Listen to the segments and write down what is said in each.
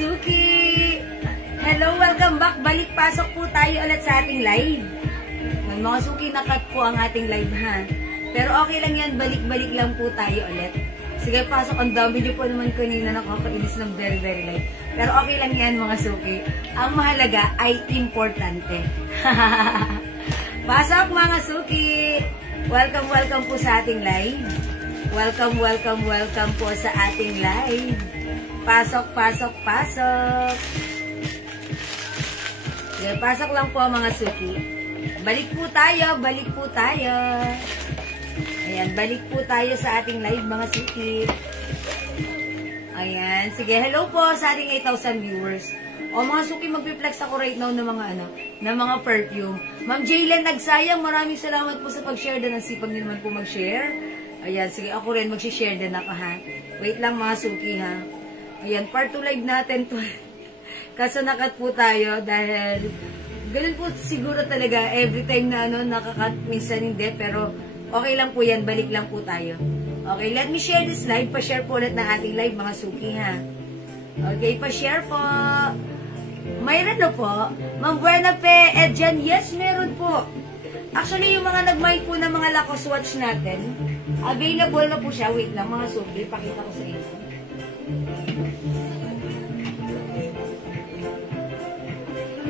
Suki! Hello, welcome back. Balik pasok po tayo ulit sa ating live. Mga Suki, nakat po ang ating live ha. Pero okay lang yan, balik-balik lang po tayo ulit. Sige, pasok. Ang dami niyo po naman kanina nakakainis ng very live. Pero okay lang yan mga Suki. Ang mahalaga ay importante. Pasok mga Suki! Welcome po sa ating live. Welcome po sa ating live. Pasok. Yeah, pasok lang po mga Suki. Balik po tayo. Ayan, balik po tayo sa ating live mga Suki. Ayan, sige, hello po sa ating 8,000 viewers. O mga Suki, magpi-flex ako right now ng mga perfume. Ma'am Jaylen Nagsayang, maraming salamat po sa pag-share din. Ang sipag niyo naman po mag-share. Ayan, sige, ako rin mag-share din ako ha. Wait lang mga Suki ha. Ayan, part 2 live natin to. Kaso nakat po tayo dahil ganun po siguro talaga every time na nakakat, minsan hindi, pero okay lang po yan, balik lang po tayo. Okay, let me share this live. Pa-share po ulit ng ating live mga Suki ha. Okay, pa-share po. Mayroon na po. Ma'am Buena Pe, Edjan, yes, meron po. Actually, yung mga nag-mind po ng mga Lacoste watch natin, available na po siya. Wait lang mga Suki, pakita ko sa inyo.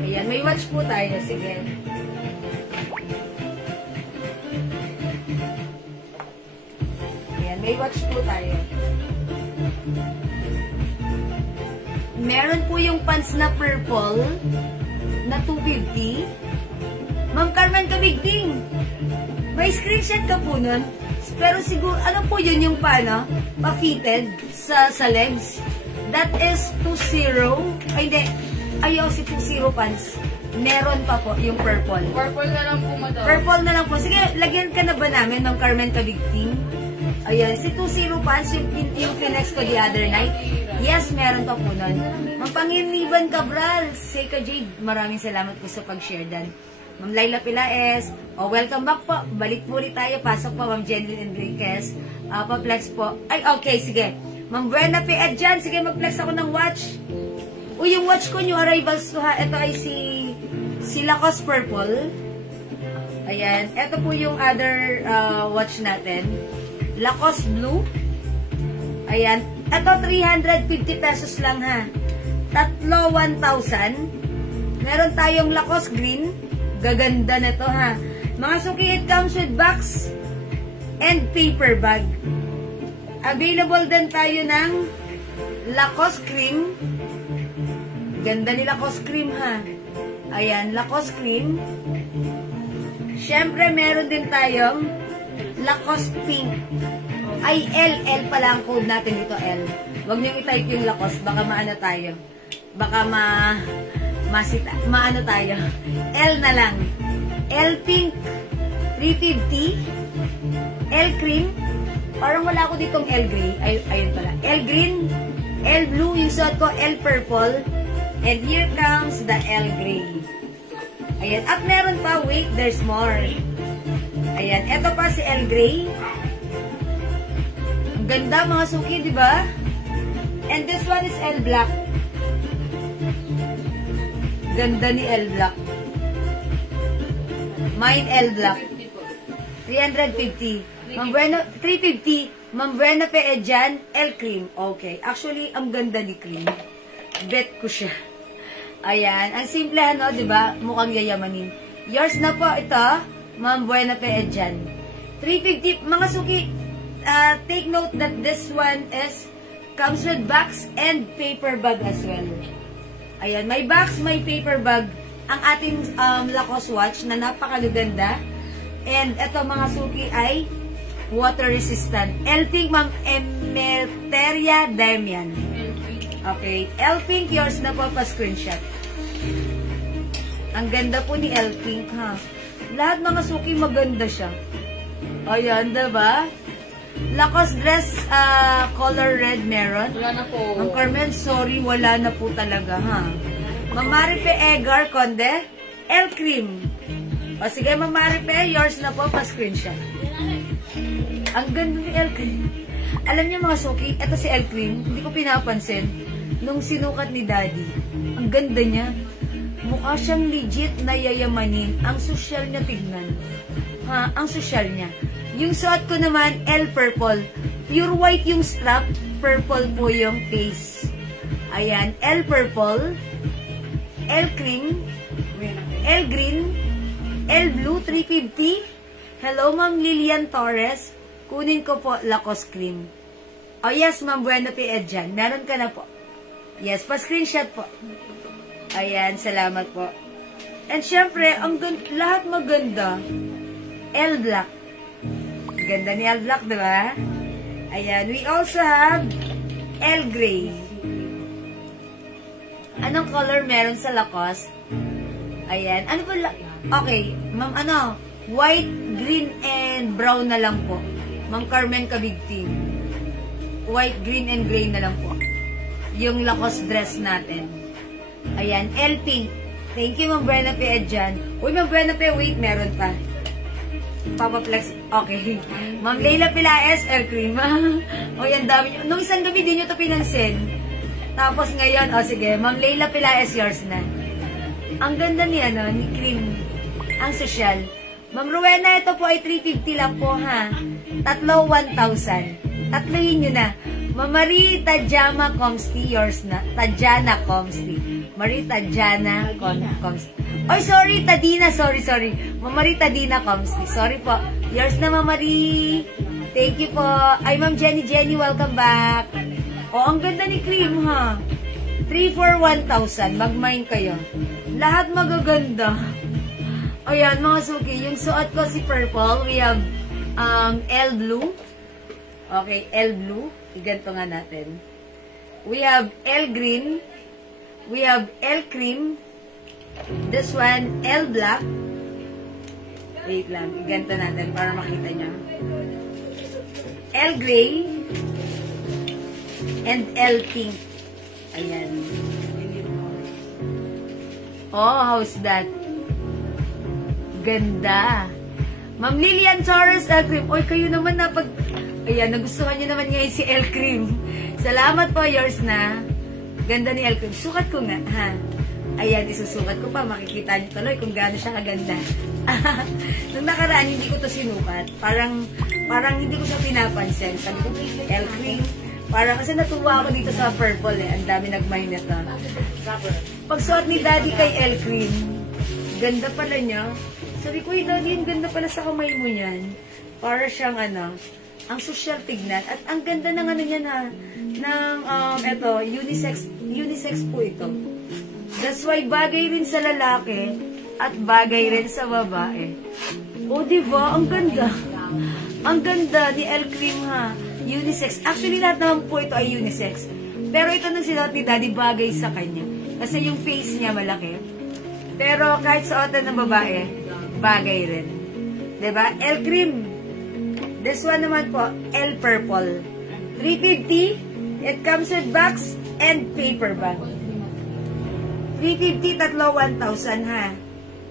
Ayan, may watch po tayo. Sige. Ayan, may watch po tayo. Meron po yung pants na purple na 250. Ma'am Carmen Kabigding, may screenshot ka po nun. Pero siguro, ano po yun yung pa-fitted sa legs? That is 20. Ay, hindi. Ayaw si 20 pants. Meron pa po yung purple. Purple na lang po, madam. Purple na lang po. Sige, lagyan ka na ba namin ng Carmen Kabigding? Ayan, si 20 pants, yung Finex ko the other night. Yes, meron pa po nun. Mapanginiban Cabral, Seika Jade, maraming salamat po sa pag-share dan. Ma'am Laila Pilaes, welcome back po. Balik po ulit tayo. Pasok po, Ma'am Jenny Enriquez. Pa-flex po. Ay, okay, sige. Ma'am Buena P. Edjan, sige, mag-flex ako ng watch. Uy, yung watch ko, new arrivals to ha. Ito ay si Lacoste Purple. Ayan. Ito po yung other watch natin. Lacoste Blue. Ayan. Ito, 350 pesos lang ha. Tatlo, 1,000. Meron tayong Lacoste Green. Gaganda na to ha. Mga Suki, it comes with box and paper bag. Available din tayo ng Lacoste Cream. Ganda ni Lacoste Cream ha. Ayan, Lacoste Cream. Siyempre, meron din tayong Lacoste Pink. Ay, L pala ang code natin dito, L. Huwag niyong i-type yung Lacoste, baka maano tayo. Baka maano tayo. L na lang. L Pink, 350. L Cream, parang wala ako ditong L Gray. Ayun pala. L Green, L Blue, yung suot ko, L Purple. And here comes the L Gray. Ayan. At meron pa, wait, there's more. Ayan. Ito pa si L Gray. Ganda mga Suki, di ba? And this one is L Black. Ganda ni L Black. Mine L Black. 350. Ma'am Buena, 350. Ma'am Buena Pe Edjan, L Cream. Okay. Actually, ang ganda ni Cream. Bet ko siya. Ayan. Ang simple di ba? Mukhang yayamanin. Yours na po ito, Ma'am Buena Pe Edjan. 350. Mga Suki, take note that this one comes with box and paper bag as well. Ayan, may box, may paper bag ang ating Lacoste watch na napakaganda. And ito mga Suki ay water resistant. L-Pink, Ma'am Emeteria Damian. Okay, L-Pink, yours na po pa-screenshot. Ang ganda po ni L-Pink ha. Lahat mga Suki maganda siya. Ayan, diba? Lacoste dress color red meron. Wala na po. Ma'am Carmen, sorry, wala na po talaga ha. Ma'am Marife Egar Conde, L Cream. O sige, Ma'am Marife, yours na po pa-screenshot. Ang ganda ni L Cream. Alam niyo mga Suki, eto si L Cream, hindi ko pinapansin. nung sinukat ni Daddy. Ang ganda niya. Mukha siyang legit na yayamanin. Ang sosyal niya tignan. Ha, ang sosyal niya. Yung suot ko naman, L purple. Pure white yung strap, purple po yung face. Ayan, L purple, L cream, L green, L blue, 350. Hello, Ma'am Lilian Torres. Kunin ko po, Lacoste cream. Oh yes, Ma'am Bueno P. Edjan. Meron ka na po. Yes, pa-screenshot po. Ayan, salamat po. And syempre, lahat maganda. L black. Ganda ni L black, diba? Ayan, we also have L gray. Anong color meron sa Lacoste? Ayan, ano po? Okay, ma'am, white, green, and brown na lang po. Ma'am Carmen Cabigting. White, green, and gray na lang po. Yung Lacoste dress natin. Ayan, L pink. Thank you, Ma'am Buena P. Edjan. Uy, Ma'am Buena P, wait, meron pa. Papa Flex, okay. Ma'am Leila Pilaes, L cream. O, yan dami nyo. Nung isang gabi, din nyo ito pinansin. Tapos ngayon, sige, Ma'am Leila Pilaes, yours na. Ang ganda niya, ni cream. Ang sosyal. Ma'am Rowena, ito po ay 350 lang po, ha. Tatlo, 1,000. Tatlohin nyo na. Ma'am Marie Tajama Comsti, yours na. Tajana Comsti. Marie Tajana Comsti. Oy, sorry, Tadina. Sorry. Ma'am Marie Tadina Comsti. Sorry po. Yours na, Ma'am Marie. Thank you po. Ay, Ma'am Jenny, welcome back. Oh, ang ganda ni cream, ha. 3 for 1,000. Mag-mine kayo. Lahat magaganda. Ayan, mga suki. Yung suot ko si purple. We have L blue. Okay, L blue. Iganto nga natin. We have L green. We have L cream. This one, L black. Wait lang. Iganto natin para makita nyo. L gray. And L pink. Ayan. Oh, how's that? Ganda. Ma'am Lilian Torres, L cream. Oy, kayo naman ayan, nagustuhan niyo naman ngayon si L cream. Salamat po, yours na. Ganda ni L cream. Sukat ko nga, ha? Ayan, isusukat ko pa. Makikita niyo tuloy kung gaano siya kaganda. Nung nakaraan, hindi ko to sinukat. Parang hindi ko siya pinapansin. Sabi ko, L cream. Parang kasi natuwa ako dito sa purple, Ang dami nag-mine na to. Pagsuot ni Daddy kay L cream, ganda pala niya. Sabi ko, Daddy, ang ganda pala sa kamay mo yan. Para siyang ang social tignan. At ang ganda ng niya eto, unisex po ito. That's why bagay rin sa lalaki at bagay rin sa babae. O, diba? Ang ganda. Ang ganda ni L cream, ha. Unisex. Actually, lahat naman po ito ay unisex. Pero ito nung sinuot ni Daddy, bagay sa kanya. Kasi yung face niya malaki. Pero kahit suotan ng babae, bagay rin. Diba? L cream. This one naman po, L purple. 350. It comes with box and paper bag. 350, tatlo 1,000, ha.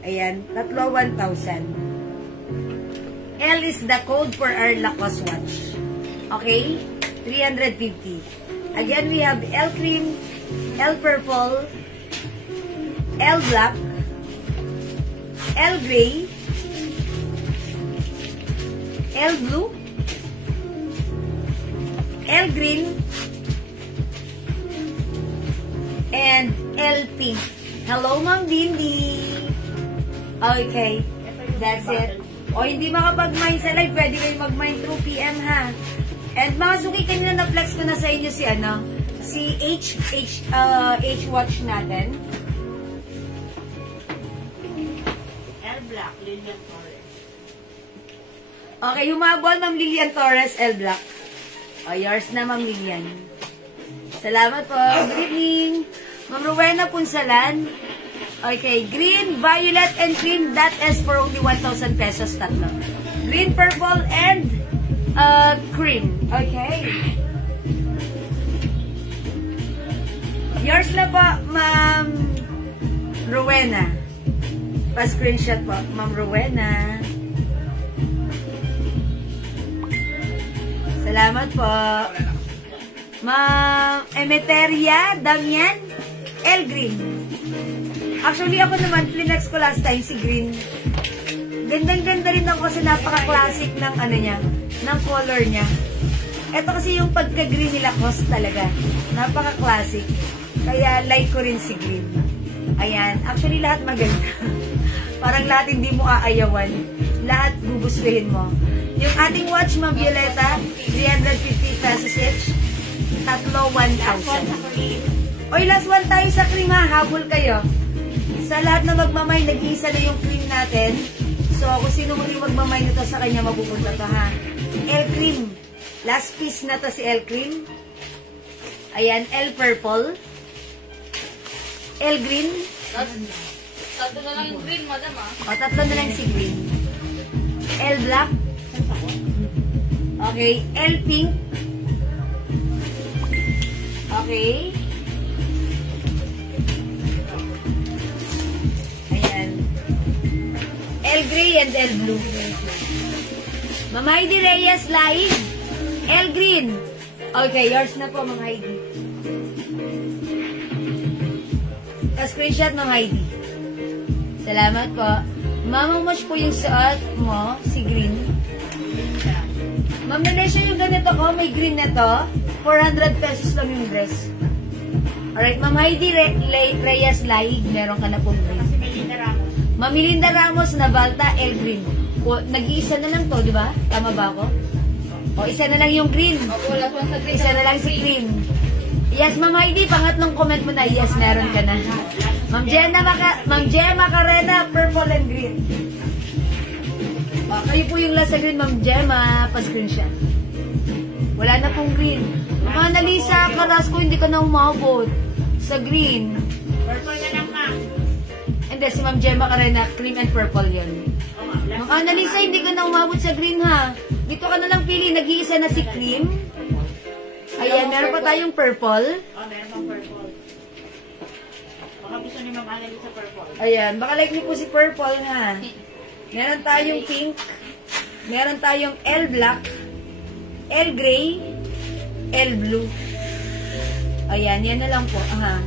Ayan, tatlo 1,000. L is the code for our Lacoste watch. Okay? 350. Again, we have L cream, L purple, L black, L gray, L blue, L green, and L pink. Hello, Ma'am Dindi. Okay. That's it. O, hindi makapag-mine sa live, pwede kayo mag-mine through PM, ha? And mga suki, kanina na-flex ko na sa inyo si H watch natin. L black, Lilian Torres. Okay, humabol, Ma'am Lilian Torres, L black. O, yours na, Ma'am Lilian. Salamat po. Good evening. Ma'am Rowena Punsalan. Okay, green, violet, and cream. That is for only 1,000 pesos tatlo. Green, purple, and cream. Okay. Yours na po, Ma'am Rowena. Pa-screenshot po, Ma'am Rowena. Salamat po. Ma'am Emeteria Damian, L Green. Actually, ako naman, flinex ko last time si Green. Gandang-ganda rin ako kasi napaka-classic ng ano niya, ng color niya. Ito kasi yung pagka-green nila Cos talaga. Napaka-classic. Kaya like ko rin si Green. Ayan. Actually, lahat maganda. Parang lahat hindi mo aayawan. Lahat gugustuhin mo. Yung ating watch, Ma'am Violeta, 350 pesos each. Tatlo, 1,000. Oy, last one tayo sa cream ha. Habol kayo. Sa lahat na magmamay, nag-iisa na yung cream natin. So, kung sino muli magmamay nito sa kanya, mapupunta to ha. L cream. Last piece na to si L cream. Ayan, L purple. L green. Tatlo na lang yung green, madam ah. O, tatlo na lang si green. L black. Okay, L pink. Okay. Ayan. L gray and L blue. Ma'am Heidi Reyes live. L green. Okay, yours na po, Ma'am Heidi. Screenshot, Ma'am Heidi. Salamat po. Ma'am, much po yung suot mo, si green. Ma'am, Nanesha, yung ganito ko, may green na to. 400 pesos lang yung dress. Alright, Ma'am Heidi Reyes live. Meron ka na pong green. Kasi Melinda Ramos. Ma'am Melinda Ramos na Balta, L green. O, nag-iisa na lang to, di ba? Tama ba ako? O, isa na lang yung green. Opo, last one sa green. Isa na lang si green. Yes, Ma'am Heidi, pangatlong comment mo na. Yes, meron ka na. Ma'am Gemma Macarena, purple and green. O, kayo po yung last sa green, Ma'am Gemma. Pa-screenshot. Wala na pong green. Ma'am Annalisa Carrasco, hindi ka na umabot sa green. Purple na lang ma. Hindi, si Ma'am Gemma Macarena, cream and purple yun. Ma'am Annalisa, hindi ka na umabot sa green ha. Dito ka na lang pili, nag-iisa na si cream. Ayan, meron pa tayong purple. Oh, meron pang purple. Baka gusto ni Ma'am Annalisa sa purple. Ayan, baka like niyo po si purple ha. Meron tayong pink. Meron tayong L black, L gray, L blue. Ayan, yan na lang po. Aha.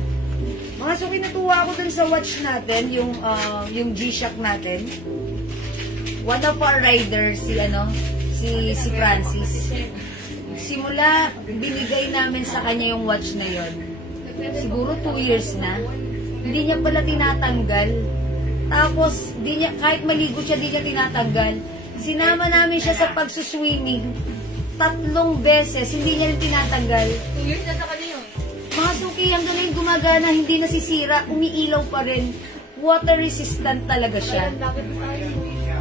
Mga suki, natuwa ako dun sa watch natin, yung G-Shock natin. One of our riders, si Francis. Simula, binigay namin sa kanya yung watch na yon. Siguro 2 years na. Hindi niya pala tinatanggal. Tapos, kahit maligo siya, di niya tinatanggal. Sinama namin siya sa pagsuswimming. 3 beses, hindi niya rin tinatanggal. 2 years na sa kanya yun. Mga suki, hanggang ngayon gumagana, hindi nasisira, umiilaw pa rin. Water resistant talaga siya.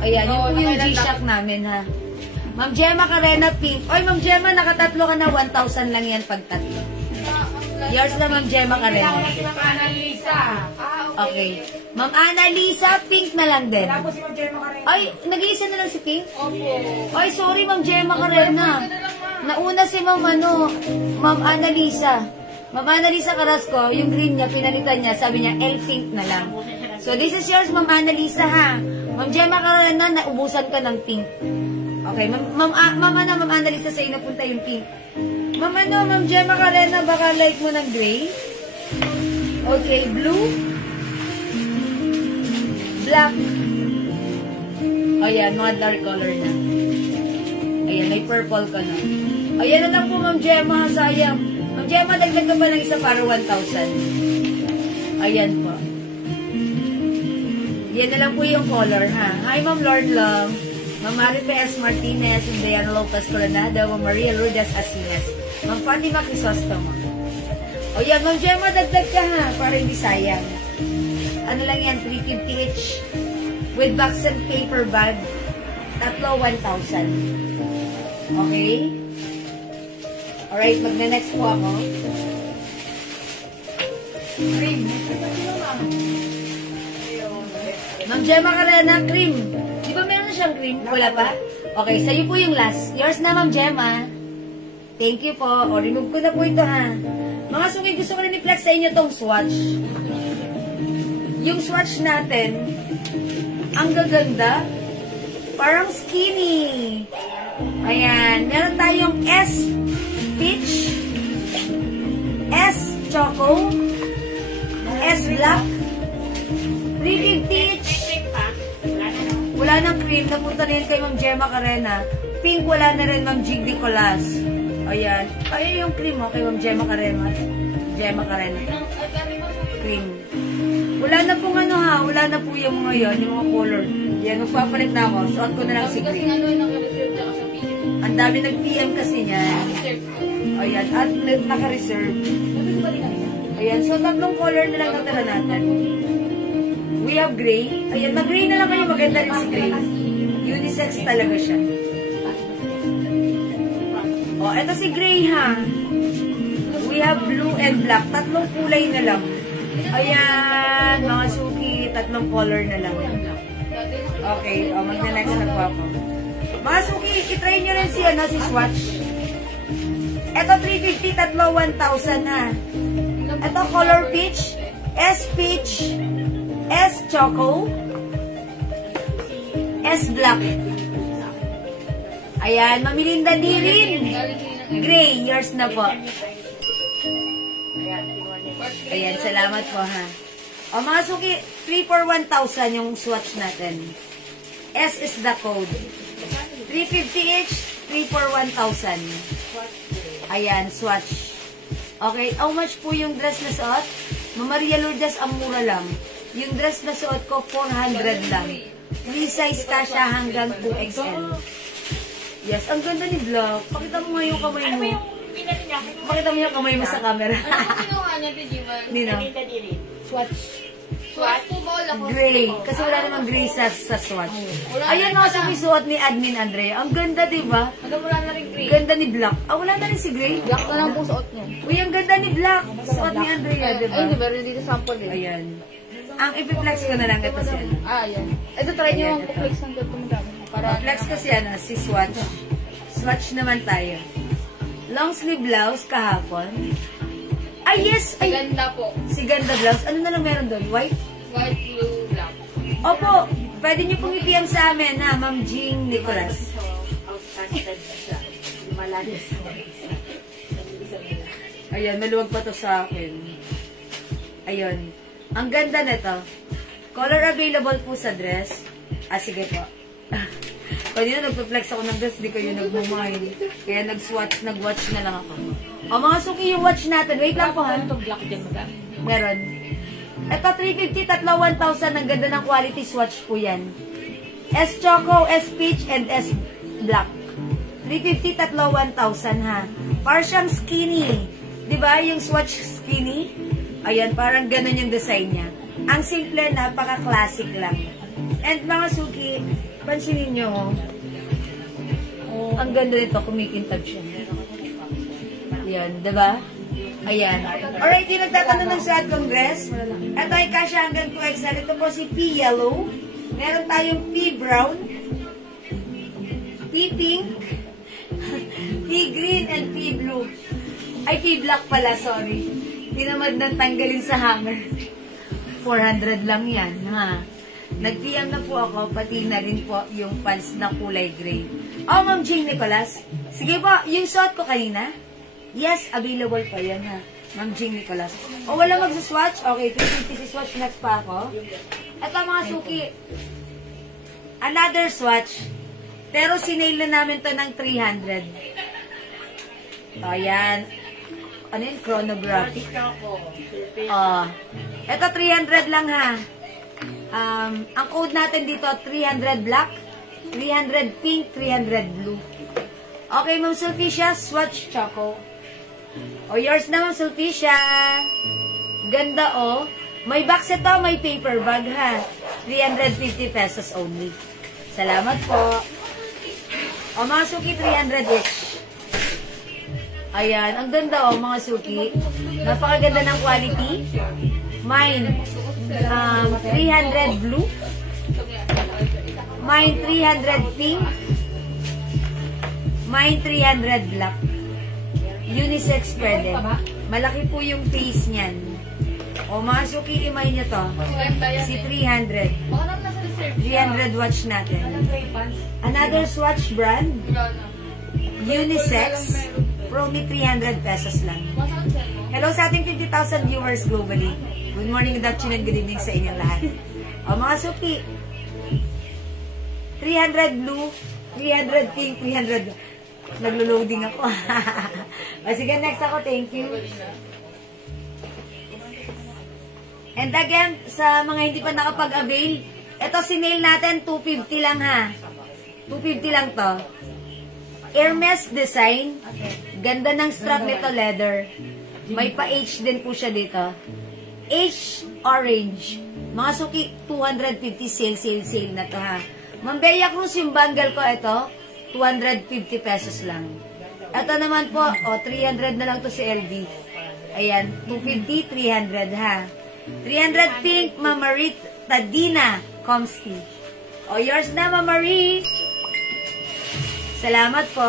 Ayan, yun po yung G-Shock namin ha. Ma'am Gemma Macarena pink. Oy, Ma'am Gemma, nakatatlo ka na, 1,000 lang yan pag tatlo. Yours na, Ma'am Gemma Macarena. Ma'am Annalisa. Okay. Ma'am Annalisa, pink na lang din. Tapos si Ma'am Gemma Macarena. Ay, nag-iisa na lang si pink? Opo. Ay, sorry, Ma'am Gemma Macarena. Nauna si Ma'am Annalisa. Ma'am Annalisa Carrasco, yung green niya, pinalitan niya, sabi niya, L pink na lang. So, this is yours, Ma'am Annalisa, ha? Ma'am Gemma Macarena, naubusan ka ng pink. Okay, Ma'am Annalisa, sa'yo napunta yung pink. Ma'am Gemma Macarena, baka like mo ng gray. Okay, blue. Black. Ayan, mga dark color na. Ayan, may purple ka na. Ayan na lang po, Ma'am Gemma, sayang. Ma'am Gemma, dagdag ka ba ng isa para 1,000? Ayan po. Yan na lang po yung color, ha? Hi, Ma'am Lord Long. Ma'am Maripes Martinez, Indiana Lopez Coronado, Ma'am Maria Lourdes Asinas, Ma'am Fatima Crisostomo. O yan, Ma'am Gemma, dagdag ka ha, para hindi sayang. Ano lang yan, 350 each. With box and paper bag, tatlo 1,000. Okay? Alright, magna-next po ako. Cream. Ma'am Gemma Macarena, cream. Di ba meron na siyang cream? Wala pa? Okay, sa'yo po yung last. Yours na, Ma'am Gemma. Thank you po. O, remove ko na po ito, ha. Mga suki, gusto ko rin i-flex sa inyo tong swatch. Yung swatch natin, ang gaganda. Parang skinny. Ayan. Meron tayong S peach, Choco, S Black, 350 each. Wala nang cream. Napunta na yun kay Ma'am Gemma Carena. Pink, wala na rin Ma'am Jig Nicolas. Ayan. Ayan yung cream kay Ma'am Gemma Carena. Gemma Carena. Cream. Wala na pong ano ha. Wala na po yung mga yun, yung mga color. Yan, magpapalit na ako. Suot ko na lang si green. Ang dami nag-PM kasi niya. Ayan. At naka-reserve. Ayan. So, tatlong color na lang natala natin. We have gray. Ayan, mag-gray na lang kayo. Maganda rin si gray. Unisex talaga siya. O, eto si gray ha. We have blue and black. Tatlong kulay na lang. Ayan, mga suki. Tatlong color na lang. Okay, o, magna-next na po ako. Mga suki, itry nyo rin si, si Swatch. Eto 350, tatlo 1,000 ha. Eto color peach. S peach. S Choco, S Black. Ayan, Mamilinda Dirin. Gray, yours na po. Ayan, salamat po ha. O mga suki, 3 for 1,000 yung swatch natin. S is the code. 350 each, 3 for 1,000. Ayan, swatch. Okay, how much po yung dress na suot? Maria Lourdes, ang mura lang. Yung dress na suot ko, 400 lang. Free size ka siya hanggang 2XL. Yes, ang ganda ni Vlog. Pakita mo nga yung kamay mo. Pakita mo yung kamay mo sa camera. Ano kinuha niya, Digiman? Nino? Swatch. Swatch po ba? Gray. Kasi wala namang gray sa swatch. Ayan o, sa suot ni Admin Andrea. Ang ganda, diba? Wala na rin gray. Ganda ni Black. Ah, wala na rin si Gray. Black na lang po suot niya. Uy, ang ganda ni Black. Suot ni Andrea, diba? Ay, diba? Rin dito sample eh. Ayan. Ang ipiplex ko na lang ito siya. Ah, ayan. Ito, try niyo yung flex ng gato mo dami. Flex kasi si Swatch. Swatch naman tayo. Long sleeve blouse kahapon. Ay, yes! Ay, Ganda po. si ganda blouse. Ano na lang meron doon? White? White, blue, black. Opo, pwede niyo pong i-PM sa amin, ha? Ma'am Jean Nicolas. Ayan, maluwag pa to sa akin. Ayun. Ang ganda nito. Color available po sa dress. Ah, sige po. Kanina nagpa-flex ako ng dress, di kayo nagmumay. Kaya nag-watch na lang ako. O, mga suki yung watch natin. Wait lang po, ha? Black dyan, madam. Meron. Ito, 350, tatlo 1,000. Ang ganda ng quality swatch po yan. S Choco, S Peach, and S Black. 350, tatlo 1,000 ha. Parang siyang skinny. Diba yung swatch skinny? Ayan, parang ganun yung design niya. Ang simple, napaka-classic lang. And mga suki, pansinin nyo, ang ganda nito, kumikintab siya. Ayan, diba? Ayan. Alright, yung nagtatanong ng suot kong dress. Ito ay kasya hanggang 2XL. Ito po si P Yellow. Meron tayong P Brown, P Pink, P Green, and P Blue. Ay, P Black pala, sorry. Tinamad nang tanggalin sa hanger. 400 lang yan, ha? Nag-PM na po ako, pati na rin po yung pants na kulay gray. Oh, Ma'am Jean Nicolas. Sige po, yung suot ko kanina, yes, available pa yan, ha? Ma'am Jean Nicolas. O, wala magsuswatch? Okay, 350 swatch next pa ako. Ito mga suki. Another swatch. Pero sinail na namin to ng 300. O, yan. Ano yun? Chronographic. Ito 300 lang, ha? Ang code natin dito, 300 black, 300 pink, 300 blue. Okay, Ma'am Sulpicia, Swatch Choco. O, yours na, Ma'am Sulpicia. Ganda, oh. May box ito, may paper bag, ha. 350 pesos only. Salamat po. O, mga suki, 300 each. Ayan, ang ganda, oh, mga suki. Napakaganda ng quality. Mine, 300 blue. Mine, 300 pink. Mine, 300 black. Unisex pwede. Malaki po yung face niyan. O, mga suki, imay nyo to. Si 300. 300 watch natin. Another Swatch brand. Unisex. From me, 300 pesos lang. Hello sa ating 50,000 viewers globally. Good morning, good afternoon, good evening sa inyong lahat. O mga suki, 300 blue, 300 pink, 300... Naglo-loading ako. O sige, next ako. Thank you. And again, sa mga hindi pa nakapag-avail, ito sinail natin, 250 lang ha. 250 lang to. Hermes design. Ganda ng strap nito, leather. May pa-H din po siya dito. H orange. Mga suki, 250 sale na to ha. Mambea Cruz yung bangle ko ito, 250 pesos lang. Ito naman po, 300 na lang to si LV. Ayan, 250, 300 ha. 300 pink, Mama Marie Tadina Komski. Yours na, Mama Marie. Salamat po.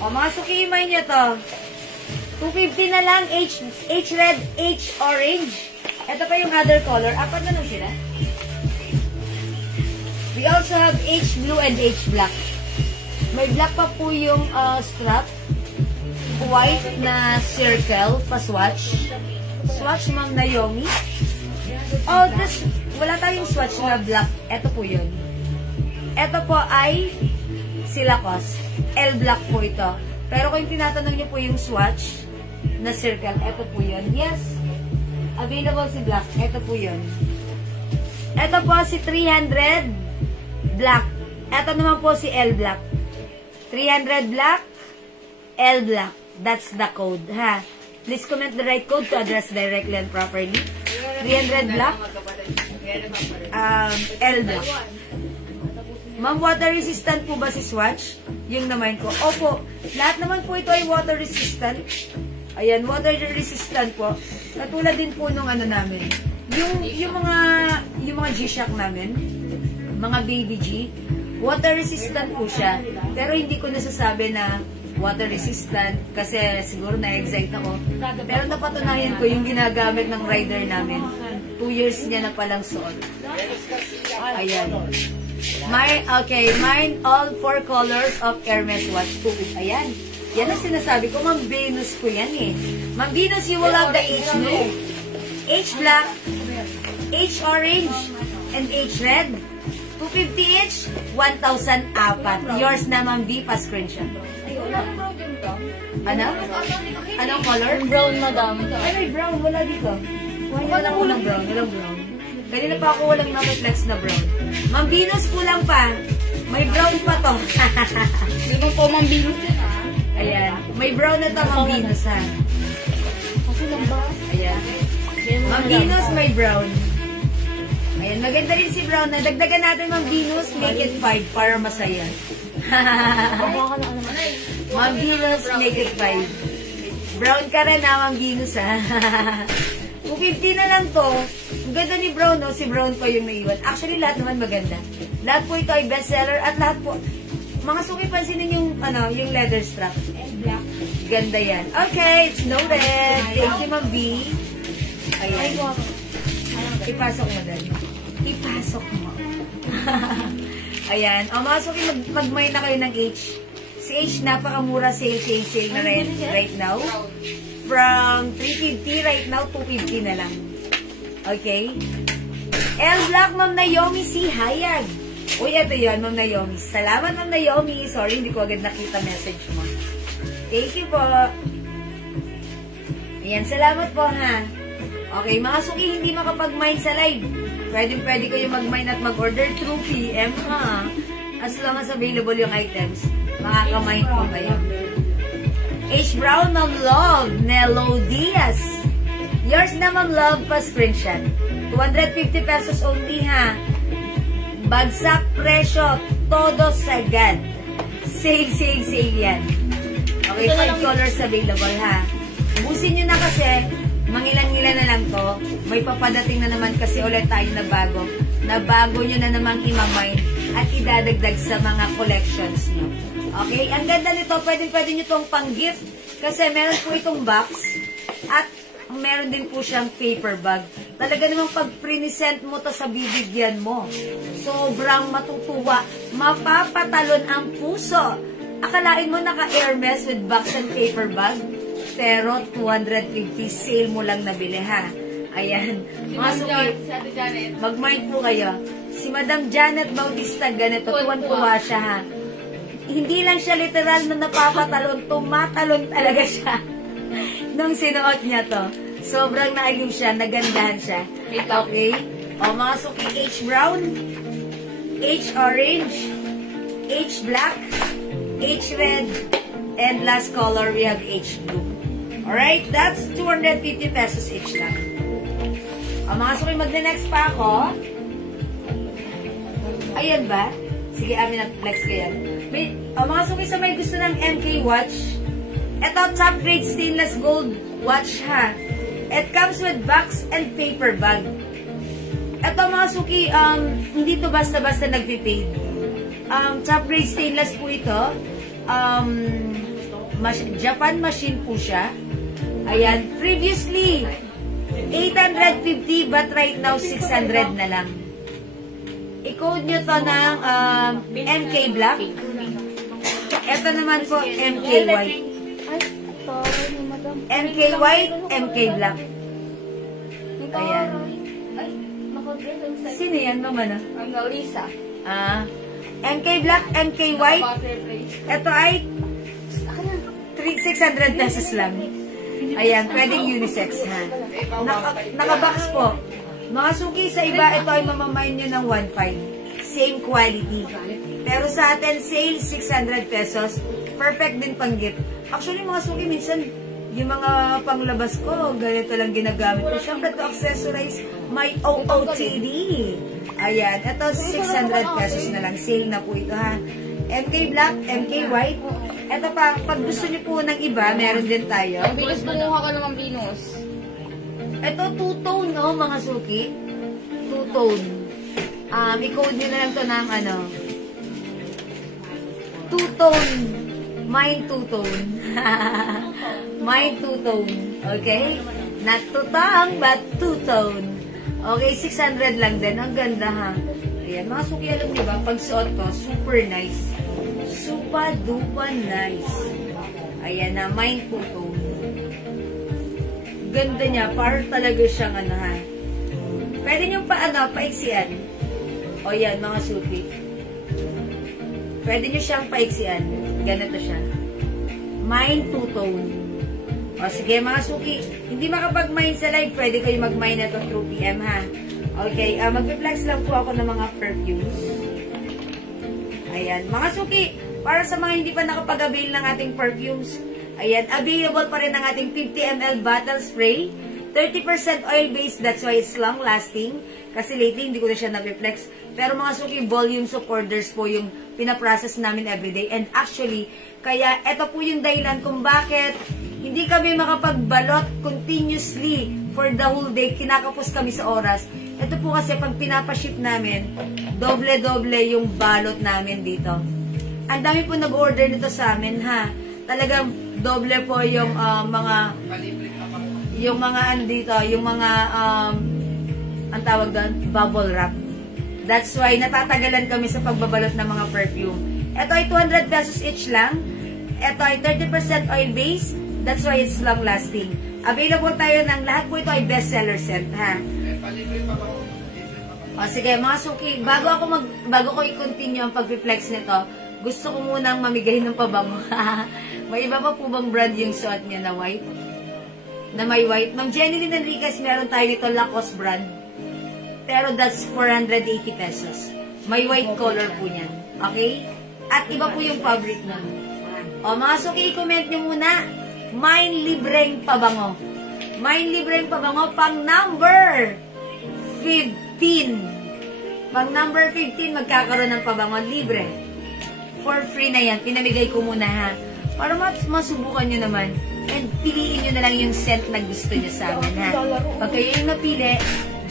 Mga suki, imay nyo to. 250 na lang, H red, H orange. Ito pa yung other color. Apat na lang sila. We also have H blue and H black. May black pa po yung strap. White na circle, pa-swatch. Swatch, Ma'am Naomi. Wala tayong swatch na black. Ito po yun. Ito po ay Silacos. L black po ito. Pero kung tinatanong nyo po yung swatch na circle, ito po yun. Yes. Available si black. Ito po yun. Ito po si 300 black. Ito naman po si L black. 300 black, L black. That's the code, ha? Please comment the right code to address directly and properly. 300 black, L black. Ma'am, water resistant po ba si swatch? Yung naman ko. Opo, lahat naman po ito ay water resistant. Ayan, water resistant po. Katulad din po nung ano namin. Yung mga G-Shock namin, mga baby G, water resistant po siya. Pero hindi ko nasasabi na water resistant kasi siguro na-excite ako. Pero napatunayan ko yung ginagamit ng rider namin. 2 years niya na palang suot. Ayan. Mine all 4 colors of Hermes watch. Ayan. Yan ang sinasabi ko, Ma'am Venus ko yan eh. Ma'am Venus, you will have the H blue, H black, H orange, and H red. 250 each, 1,000 apat. Yours na, Ma'am V, pa-screenshot. Ano? Anong color? Brown, madam. Ay, may brown. Wala dito. Walang brown. Walang brown. Kanina pa ako walang na-reflex na brown. Ma'am Venus, kulang pa. May brown pa to. Hindi mo po, Ma'am Venus. Ayan. May brown na to, Ma'am Venus, ha? Kasi lang ba? Ayan. Ma'am Venus, may brown. Ayan, maganda rin si brown. Dagdagan natin, Ma'am Venus, make it 5 para masaya. Ma'am Venus, make it 5. Brown ka rin na, Ma'am Venus, ha? 250 na lang to. Ang ganda ni brown, no? Si brown pa yung naiwan. Actually, lahat naman maganda. Lahat po ito ay bestseller at lahat po, mga suki, pansinin yung, yung leather strap. Black. Ganda yan. Okay, it's noted. Thank you, Ma'am V. Ayan. Ipasok mo din. Ipasok mo. Ayan. Mga suki, mag-mine na kayo ng H. Si H, napakamura, sale na rin right now. From 350 right now, 250 na lang. Okay? L Black, Ma'am Naomi C. Hayag. Uy, ito yun, Ma'am Naomi. Salamat, Ma'am Naomi. Sorry, hindi ko agad nakita message mo. Thank you po. Ayan, salamat po, ha. Okay, mga suki, hindi makapag-mine sa live. Pwede kayo mag-mine at mag-order through PM, ha. As long as available yung items, makaka-mine po kayo. H. Brown, Ma'am Love, Nello Diaz. Yours na, Ma'am Love, pa-screenshot. 250 pesos only, ha. Bagsak presyo, todo sagad. Sale yan. Okay, 5 colors available, ha. Ubusin nyo na kasi, mangilan-ngilan na lang to. May papadating na naman kasi ulit tayo na bago. Na bago nyo na namang imamine at idadagdag sa mga collections nyo. Okay? Ang ganda nito, pwede nyo itong pang-gift kasi meron po itong box at meron din po siyang paper bag. Talaga namang pag present mo to sa bibigyan mo, sobrang matutuwa. Mapapatalon ang puso. Akalain mo naka-Hermes with box and paper bag? pero 250 sale mo lang nabili, ha? Ayan. Mga suki, mag-mind po kayo. Si Madam Janet Bautista, ganito, tuwan-tuwa siya, ha? Hindi lang siya literal na napapatalon, tumatalon talaga siya nung sinuot niya to. Sobrang naaliw siya, nagandahan siya. Okay? O, mga suki, H brown, H orange, H black, H red, and last color, we have H blue. Alright? That's 250 pesos each lang. O, mga suki, magne-next pa ako. Ayan ba? Sige, amin na flex ko yan. Mga suki, sa may gusto ng MK watch, ito, top grade stainless gold watch, ha. It comes with box and paper bag. Ito, mga suki, hindi to basta-basta nagpipaid. Top grade stainless po ito. Japan machine po siya. Ayan. Previously, 850, but right now, 600 na lang. I-code nyo to ng MK Black. Ito naman po, MK White. MK White, MK Black. Ayan. Sino yan, mama na? Ang Lisa. MK Black, MK White. Ito ay 600 pesos lang. Ayan, pwedeng unisex, ha. Naka-box po. Mga suki, sa iba, ito ay mamamain nyo ng 1.5. Same quality. Pero sa atin, sale, 600 pesos. Perfect din pang gift. Actually, mga suki, minsan, yung mga panglabas ko, ganito lang ginagamit ko. Siyempre, to accessorize my OOTD. Ayan, ito, 600 pesos na lang. Sale na po ito, ha. MK Black, MK White. Ito pa, pag gusto nyo po ng iba, meron din tayo. Ang bilis kumuha ka naman, Venus. Ito, two-tone, no, mga suki? Two-tone. I-code nyo na lang to ng, two-tone. Mine two-tone. Mine two-tone. Okay? Not two-tone, but two-tone. Okay, 600 lang din. Ang ganda, ha? Ayan, mga suki, alam nyo ba? Pag suot to, super nice. Super duper nice. Ayan na, mine two-tone. Ganda niya, parang talaga siyang ha. Pwede nyo paiksian. O yan, mga suki. Pwede nyo siyang paiksian. Ganito siya. Mine two-tone. O sige, mga suki. Hindi makapag-mine sa live, pwede kayo mag-mine na ito through PM, ha. Okay, mag-flex lang po ako ng mga perfumes. Ayan, mga suki. Para sa mga hindi pa nakapag-avail ng ating perfumes, ayan, available pa rin ang ating 50 ml bottle spray. 30% oil-based, that's why it's long-lasting. Kasi lately, hindi ko na siya na-reflex. Pero mga suki, volumes of orders po yung pinaprocess namin everyday. And actually, kaya ito po yung dahilan kung bakit hindi kami makapagbalot continuously for the whole day. Kinakapos kami sa oras. Ito po kasi pag pinapaship namin, doble-doble yung balot namin dito. Ang dami po nag-order nito sa amin, ha. Talagang doble po yung ang tawag doon, bubble wrap. That's why natatagalan kami sa pagbabalot ng mga perfume. Ito ay 200 pesos each lang. Ito ay 30% oil base. That's why it's long lasting. Available tayo ng lahat po ito ay bestseller set, ha. O sige, mga suki, bago ko i-continue ang pag-reflex nito, gusto ko munang mamigay ng pabango. May iba pa po bang brand yung suot niya na white? Na may white? Ma'am Jenny Enriquez, meron tayo nito Lacoste brand. Pero that's 480 pesos. May white color po niyan. Okay? At iba po yung fabric nun. O mga suki, i-comment nyo muna. Mine libreng pabango. Mine libreng pabango pang number 15. Pang number 15, magkakaroon ng pabango libre. For free na yan. Pinamigay ko muna, ha. Para masubukan nyo naman. And piliin nyo na lang yung scent na gusto nyo sa amin, ha. Pag kayo yung napili,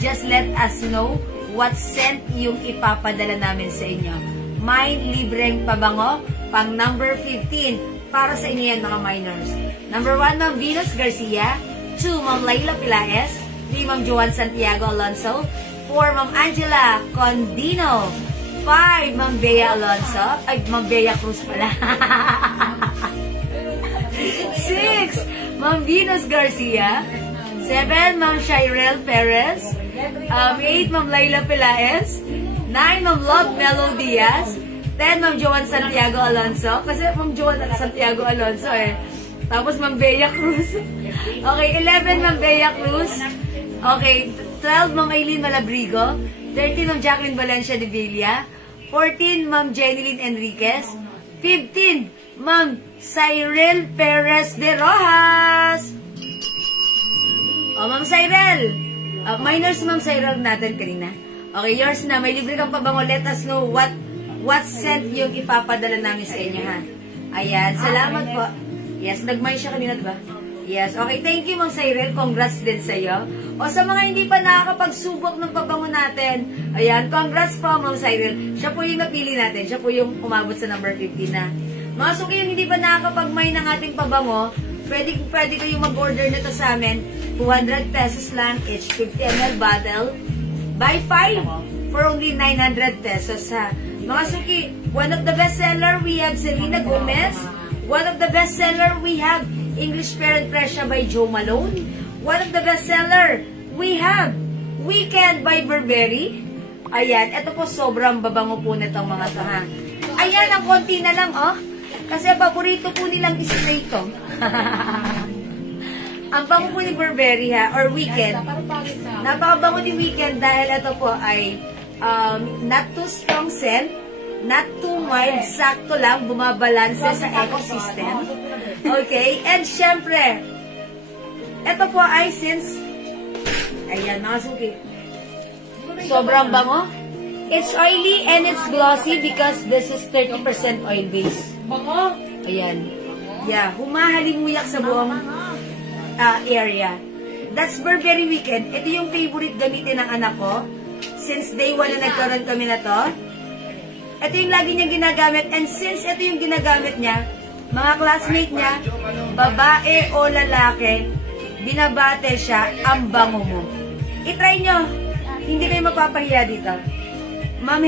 just let us know what scent yung ipapadala namin sa inyo. Mine libreng pabango, pang number 15. Para sa inyo yan, mga minors. Number 1, Ma'am Venus Garcia. 2, Ma'am Layla Pilaes. 3, Ma'am Joan Santiago Alonso. 4, Ma'am Angela Condino. 5, Ma'am Bea Alonso. Ay, Ma'am Bea Cruz pala. 6, Ma'am Venus Garcia. 7, Ma'am Shirel Perez. 8, Ma'am Laila Pelaez. 9, Ma'am Love Melo Diaz. 10, Ma'am Joan Santiago Alonso. Kasi Ma'am Joan Santiago Alonso eh. Tapos Ma'am Bea Cruz. Okay, 11, Ma'am Bea Cruz. Okay, 12, Ma'am Aileen Malabrigo. 13, Ma'am Jacqueline Valencia de Villa. 14, Ma'am Jeneline Enriquez. 15, Ma'am Cyril Perez de Rojas. O, Ma'am Cyril. Minors, Ma'am Cyril natin kanina. Okay, yours na. May libre kang pabango. Let us know what scent yung ipapadala namin sa inyo, ha? Ayan, salamat po. Yes, nagmay siya kanina, diba? Yes, okay. Thank you, Ma'am Cyril. Congrats din sa'yo. O sa mga hindi pa nakakapagsubok ng pabango natin, ayan, congrats po, Ma'am Cyril. Siya po yung napili natin. Siya po yung umabot sa number 50 na. Mga suki, yung hindi pa nakakapagmay ng ating pabango, pwede kayong mag-order nito sa amin. 200 pesos lang, each 50 ml bottle. Buy 5 for only 900 pesos, ha. Mga suki, one of the best seller, we have Selena Gomez. One of the best seller, we have English Parent Pressure by Joe Malone. One of the best seller, we have Weekend by Burberry. Ayan, ito po sobrang babango po nitong mga to, ha. Ayan, ang konti na lang, oh. Kasi paborito po nilang spray to. Ang bango po ni Burberry, ha, or Weekend. Napakabango ni Weekend dahil ito po ay not too strong scent, not too mild, sakto lang, bumabalanse sa ecosystem. Okay? And syempre, ito po ay since, ayan mga suki, sobrang bango. It's oily and it's glossy because this is 30% oil base. Bango. Ayan. Yeah, humahalimuyak sa buong area. That's Burberry Weekend. Ito yung favorite gamitin ng anak ko. Since day 1 na nagkaroon kami na to. Ito yung lagi niyang ginagamit. And since ito yung ginagamit niya, mga classmate niya, babae o lalaki, binabate siya, ang bango mo. I-try nyo. Hindi kayo mapapahiya dito. Ma'am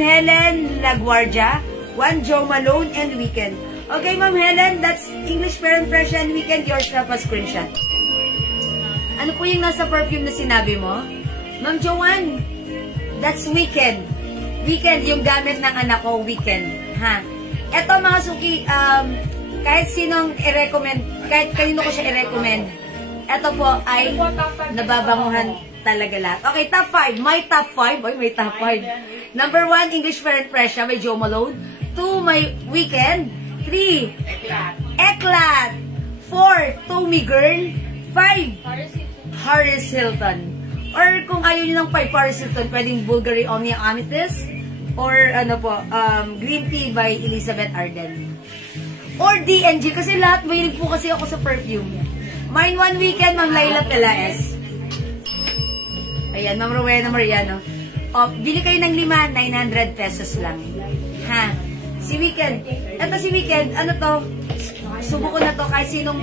Helen Laguardia, 1 Joe Malone and Weekend. Okay, Ma'am Helen, that's English Parent Pressure and Weekend. Yours na pa screenshot. Ano po yung nasa perfume na sinabi mo? Ma'am Joanne, that's Weekend. Weekend, yung gamit ng anak ko, Weekend. Ha? Eto mga suki, kahit sinong i-recommend, kahit kanino ko siya i-recommend, eto po ay nababanguhan talaga lahat. Okay, top 5. My top 5. Oy, may top 5. Number 1, English Parent Pressure by Joe Malone. 2, my Weekend. 3, Eclat. 4, Tommy Girl. 5, Paris Hilton. Or kung ayaw nyo ng 5 Paris Hilton, pwedeng Bulgari Omnia Amethyst. Or ano po, Green Tea by Elizabeth Arden. Or D&G, kasi lahat mahilig po kasi ako sa perfume. Mine 1 Weekend, Ma'am Laila Pelaez. Ayan, Ma'am Rowena Mariano. O, bili kayo ng 5, 900 pesos lang. Ha? Si Weekend. Ito si Weekend, ano to? Subuko na to kahit sinong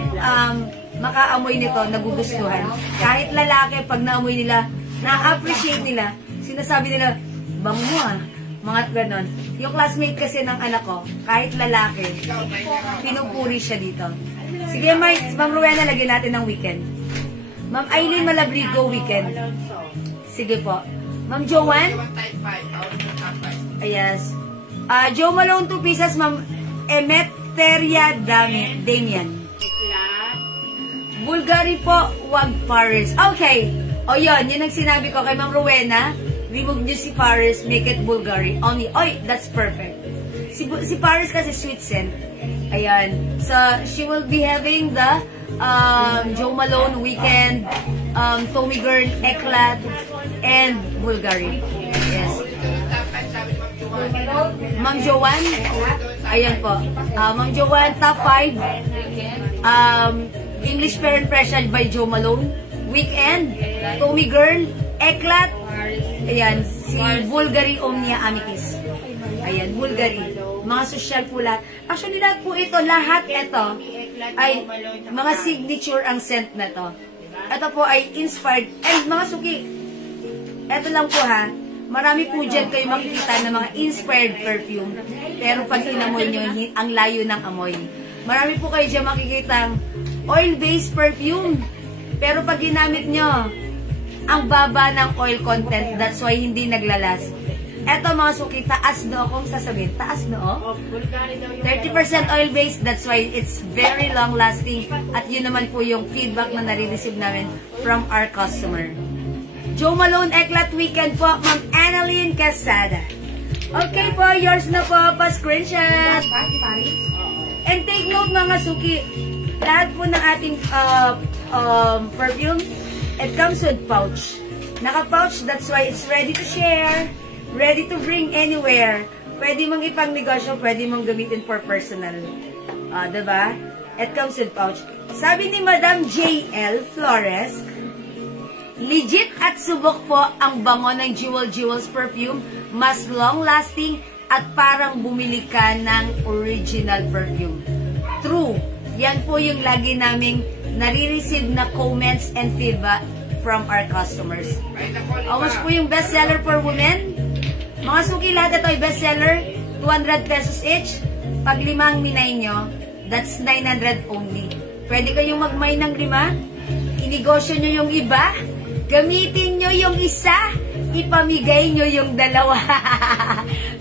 makaamoy nito, nagugustuhan. Kahit lalaki, pag naamoy nila, na-appreciate nila, sinasabi nila, bango mo ah. Mga ganon. Yung classmate kasi ng anak ko, kahit lalaki, pinupuri siya dito. Sige, Ma'am Rowena, lagyan natin ng Weekend. Ma'am Aileen Malabrigo, Weekend. Sige po. Ma'am Joanne? Yes. Joe Malone, 2 pieces. Ma'am Emeteria Damian. Bulgari po, wag Paris. Okay. O yun, yun ang sinabi ko kay Ma'am Rowena. Remove nyo si Paris, make it Bulgari. Only, oy, that's perfect. Si Paris kasi sweet scent. Ayan. So, she will be having the Joe Malone Weekend, Tommy Girl, Eclat, and Bulgari. Yes. Ma'am Joanne, ayan po. Ma'am Joanne, top 5. English Parent Pressure by Joe Malone, Weekend, Tommy Girl, Eclat, ayan, si Bulgari Omnia Amicus. Ayan, Bulgari. Mga social po lahat. Actually, lahat po ito, lahat ito ay mga signature ang scent na to. Ito po ay inspired. And mga suki, ito lang po ha, marami po dyan kayo makikita ng mga inspired perfume. Pero pag inamoy nyo, ang layo ng amoy. Marami po kayo dyan makikita Oil-based perfume. Pero pag ginamit nyo, ang baba ng oil content, that's why hindi naglalas. Eto mga suki, taas noo kung sasabihin. Taas noo? 30% oil-based, that's why it's very long-lasting. At yun naman po yung feedback na nare-receive namin from our customer. Jo Malone Eclat Weekend po, Ma'am Annalyn Casada. Okay po, yours na po, pa-screenshot. And take note mga suki, lahat po ng ating perfume, it comes with pouch. Naka-pouch, that's why it's ready to share, ready to bring anywhere. Pwede mong ipang negosyo, pwede mong gamitin for personal. Diba? It comes with pouch. Sabi ni Madam J.L. Flores, legit at subok po ang bango ng Jewels perfume, mas long-lasting at parang bumili ka ng original perfume. True. Yan po yung lagi naming nare-receive na comments and feedback from our customers. How much po yung bestseller for women? Mga suki, lahat ito ay bestseller, 200 pesos each. Pag 5 minay nyo, that's 900 only. Pwede kayong magmay ng 5, inegosyo nyo yung iba, gamitin nyo yung isa, ipamigay nyo yung 2.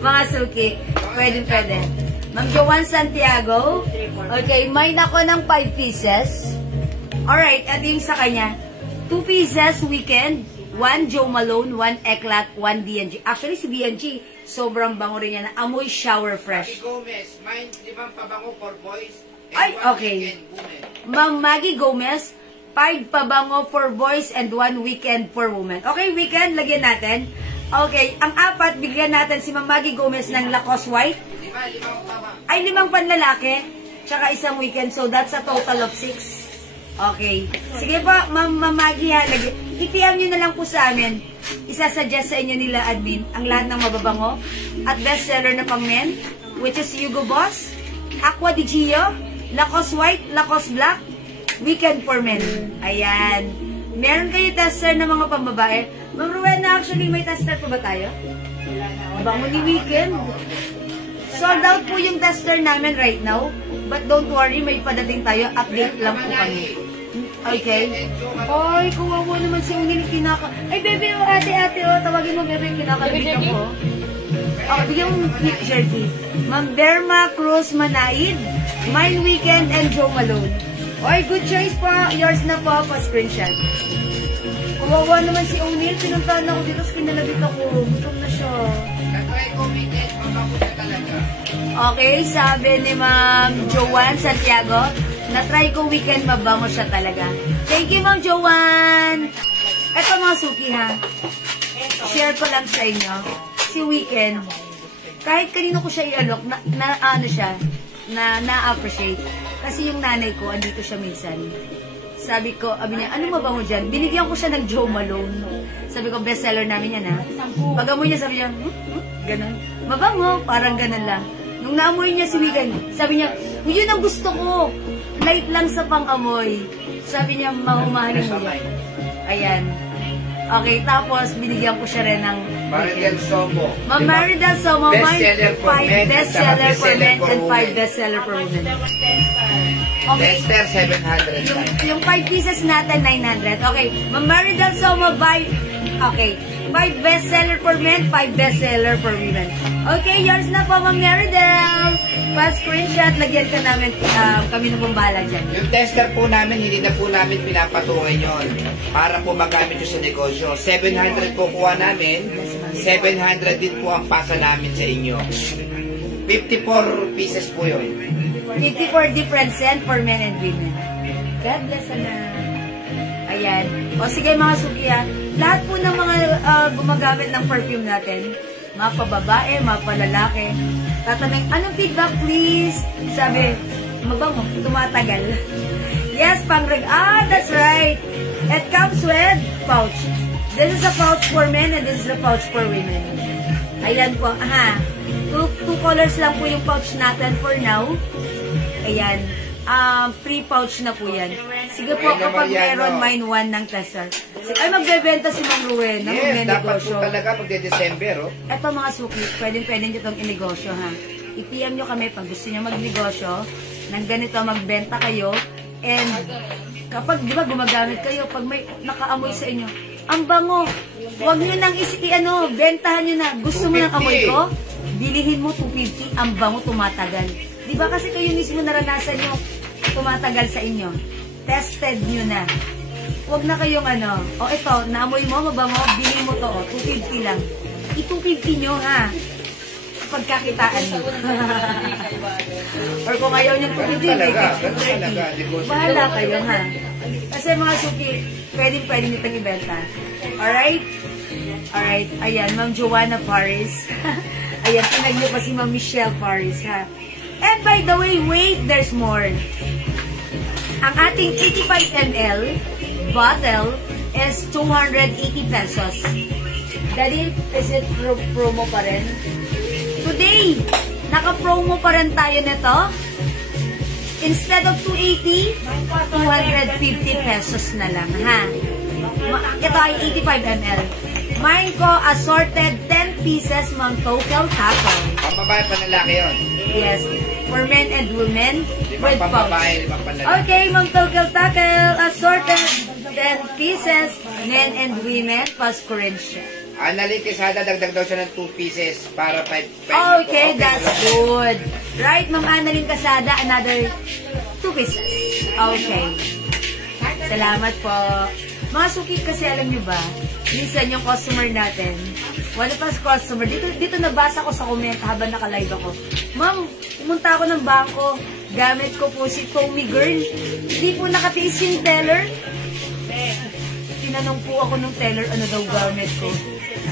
Mga suki, pwede. Ma'am Joanne Santiago, okay, may nako ng 5 pieces. Alright, at yung sa kanya, 2 pieces weekend, 1 Jo Malone, 1 Eclat, 1 D&G. Actually, si D&G, sobrang bango rin yan. Amoy shower fresh. Maggie Gomez, may 5 pabango for boys. Ay, okay. Ma'am Maggie Gomez, 5 pabango for boys and 1 weekend for women. Okay, weekend, lagyan natin. Okay, ang 4, bigyan natin si Ma'am Maggie Gomez ng Lacoste White. 5 Ay, 5 panlalaki, tsaka isang weekend. So, that's a total of 6. Okay. Sige po, Ma'am Maggie, i-PM nyo na lang po sa amin. Isasuggest sa inyo nila, admin, ang lahat ng mababango at bestseller na pang men, which is Hugo Boss, Aqua di Gio, Lacoste White, Lacoste Black, Weekend for Men. Ayan. Meron kayo tester na mga pambabae. Ma'am Rowena, actually, may tester po ba tayo? Bango ni Weekend. Sold out po yung tester namin right now. But don't worry, may padating tayo. Update lang po kami. Okay? Ay, kawawa naman si Ungin kinaka... Ay, bebe, ate, tawagin mo, bebe, kinakalimutan ko. Okay, bigyan mo picture key. Ma'am Derma Cruz Manaid, Mine Weekend, and Jo Malone. Ay, good choice po. Yours na po, pa-screenshot. Kawawa naman si Ungin. Pinuntahan ako dito, kinalabit ako. Gutom na siya. Nag-try ko weekend, mabango na talaga. Okay, sabi ni Ma'am Joanne Santiago, na-try ko weekend, mabango siya talaga. Thank you, Ma'am Joanne! Ito mga suki ha, share ko lang sa inyo, si Weekend, kahit kanino ko siya i-alok, na-appreciate. Kasi yung nanay ko, andito siya minsan. Sabi ko, niya, ano mabango dyan? Binigyan ko siya ng Jo Malone. Sabi ko, bestseller namin yan ha. Pag-amoy niya, sabi niya, ganun. Mabango, parang ganun lang. Nung naamoy niya si Weekend, sabi niya, yun ang gusto ko. Light lang sa pang-amoy. Sabi niya, mahumahalin mo yan. Ayan. Okay, tapos binigyan ko siya rin ng Maridel Somo. Ma'am Maridel Somo, 5 bestseller for men and 5 bestseller for women. Okay. Tester, 700. Yung 5 pieces natin, 900. Okay. Ma'am Maridel Somo, 5 bestseller for men, 5 bestseller for women. Okay, yours na po, Ma'am Maridel. Pa-screenshot, lagyan ka namin, kami na pong bahala dyan. Yung tester po namin, hindi na po namin pinapatungan yun para po magamit yun sa negosyo. 700 po kuha namin, 700 din po ang pasa namin sa inyo. 54 pieces po yun. 54 different scent for men and women. God bless na. Ayan. O sige mga suki ha, lahat po ng mga gumagamit ng perfume natin, mga pababae, mga palalaki, tatanong, anong feedback please? Sabi, mabango, tumatagal. Yes, that's right. It comes with pouch. This is a pouch for men and this is a pouch for women. Ayan po, two colors lang po yung pouch natin for now. Ayan. Free pouch na po yan. Sige po, kapag meron, mine 1 ng tester. Ay, magbebenta si Ma'am Ruel. Yes, dapat po talaga magde-December, oh. Eto mga suki, pwedeng nyo itong inegosyo, ha. I-PM nyo kami pag gusto nyo magnegosyo, ng ganito, magbenta kayo, And kapag, di ba, gumagamit kayo, pag may nakaamoy sa inyo, ang bango, huwag nyo nang bentahan nyo na, gusto mo ng amoy ko, bilihin mo 250, ang bango tumatagal. Di ba kasi kayo mismo naranasan nyo, tumatagal sa inyo. Tested nyo na. Huwag na kayong ito, naamoy mo, mabango, bilhin mo to, 250 lang. I-250 nyo, ha? Pagkakitaan nyo. Or kung ayaw nyo 250, bahala kayo, ha? Kasi mga suki, pwede nyo itong ibenta. Alright? Alright, ayan, Ma'am Joanna Paris. Ayan, tinag nyo pa si Ma'am Michelle Paris, ha? And by the way, wait, there's more. Ang ating 85 ml bottle is 280 pesos. Daddy, is it promo pa rin? Today, naka-promo pa rin tayo nito. Instead of 280, 250 pesos na lang, ha? Ito ay 85 ml. Mine ko, assorted 10 pieces, Ma'am Tokel Taco. Pambabae pa lalaki yun. Yes, for men and women with pouch. Pambabae, limang panlalaki. Okay, Ma'am Tokel Taco, assorted 10 pieces, men and women, Pascurencia. Annalyn Quesada, dagdag daw siya ng 2 pieces para 5. Okay, that's good. Right, Ma'am Annalyn Quesada, another 2 pieces. Okay. Salamat po. Mga suki kasi alam nyo ba, minsan yung customer natin, one of us customer, dito nabasa ko sa comment habang naka-live ako. Ma'am, pumunta ako ng bangko, gamit ko po si Tommy Girl. Hindi po nakatiis yung teller. Tinanong po ako ng teller, ano daw gamit ko.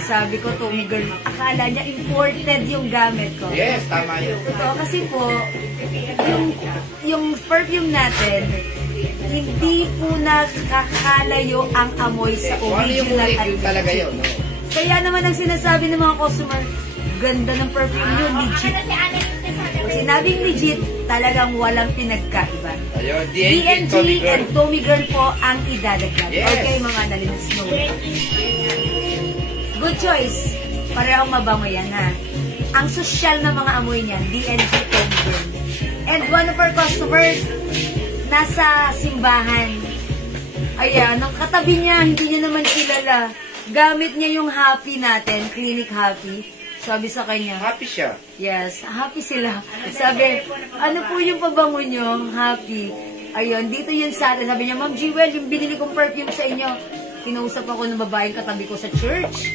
Sabi ko, Tommy Girl, akala niya imported yung gamit ko. Yes, tama yun. Totoo, kasi po, yung perfume natin, hindi po nakakalayo ang amoy sa original at talaga yun, no? Kaya naman ang sinasabi ng mga customer, ganda ng perfume nyo, legit. Pag sinabing legit, talagang walang pinagkaiba. Ayun, DNG and Tommy Girl po ang idadagdag. Yes. Okay, mga nalinis no. Good choice. Parehong mabango yan, ha? Ang sosyal na mga amoy niyan, DNG, Tommy Girl. And one of our customers, nasa simbahan. Ayan, ang katabi niya, hindi niya naman kilala. Gamit niya yung Happy natin, Clinic Happy. Sabi sa kanya, Happy siya. yes, happy sila. Sabi, ano po yung pabango nyo? Happy. Ayun, dito yun sa atin. Sabi niya, Ma'am Jewel, yung binili kong perfume sa inyo, kinausap ako ng babaeng katabi ko sa church.